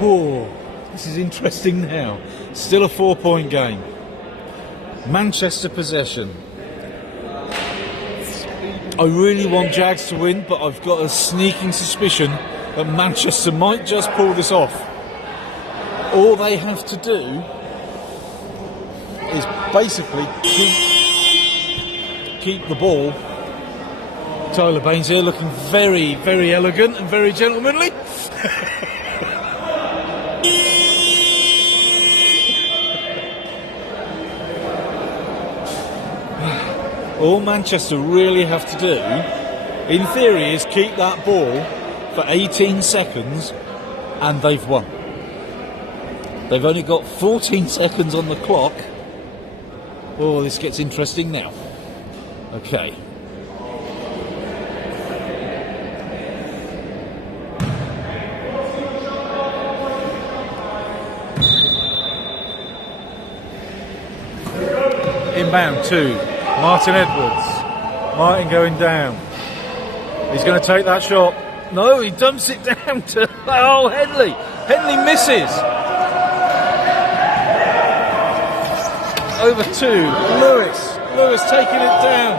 Oh, this is interesting now. Still a 4-point game. Manchester possession. I really want Jags to win, but I've got a sneaking suspicion that Manchester might just pull this off. All they have to do is basically keep the ball. Tyler Baines here looking very, very elegant and very gentlemanly. All Manchester really have to do, in theory, is keep that ball for 18 seconds and they've won. They've only got 14 seconds on the clock. Oh, this gets interesting now. Okay. Inbound to Martin Edwards. Martin going down. He's going to take that shot. No, he dumps it down to Henley. Henley misses. Over to Lewis. Lewis taking it down.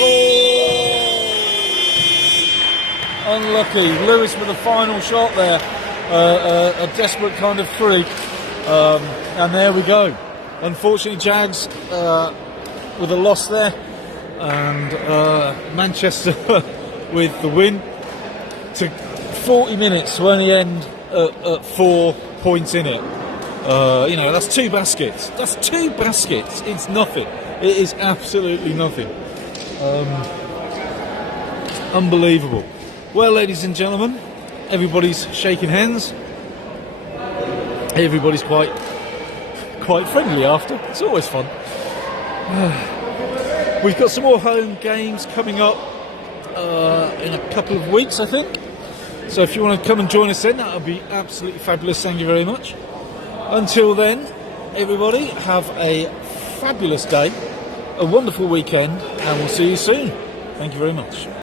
Oh. Unlucky. Lewis with the final shot there. A desperate kind of freak. And there we go. Unfortunately, Jags with a loss there. And Manchester with the win. To 40 minutes to only end at 4 points in it. That's 2 baskets. That's 2 baskets. It's nothing. It is absolutely nothing. Unbelievable. Well, ladies and gentlemen, everybody's shaking hands. Everybody's quite friendly after. It's always fun. We've got some more home games coming up in a couple of weeks, I think. So if you want to come and join us then, that would be absolutely fabulous. Thank you very much. Until then, everybody, have a fabulous day, a wonderful weekend, and we'll see you soon. Thank you very much.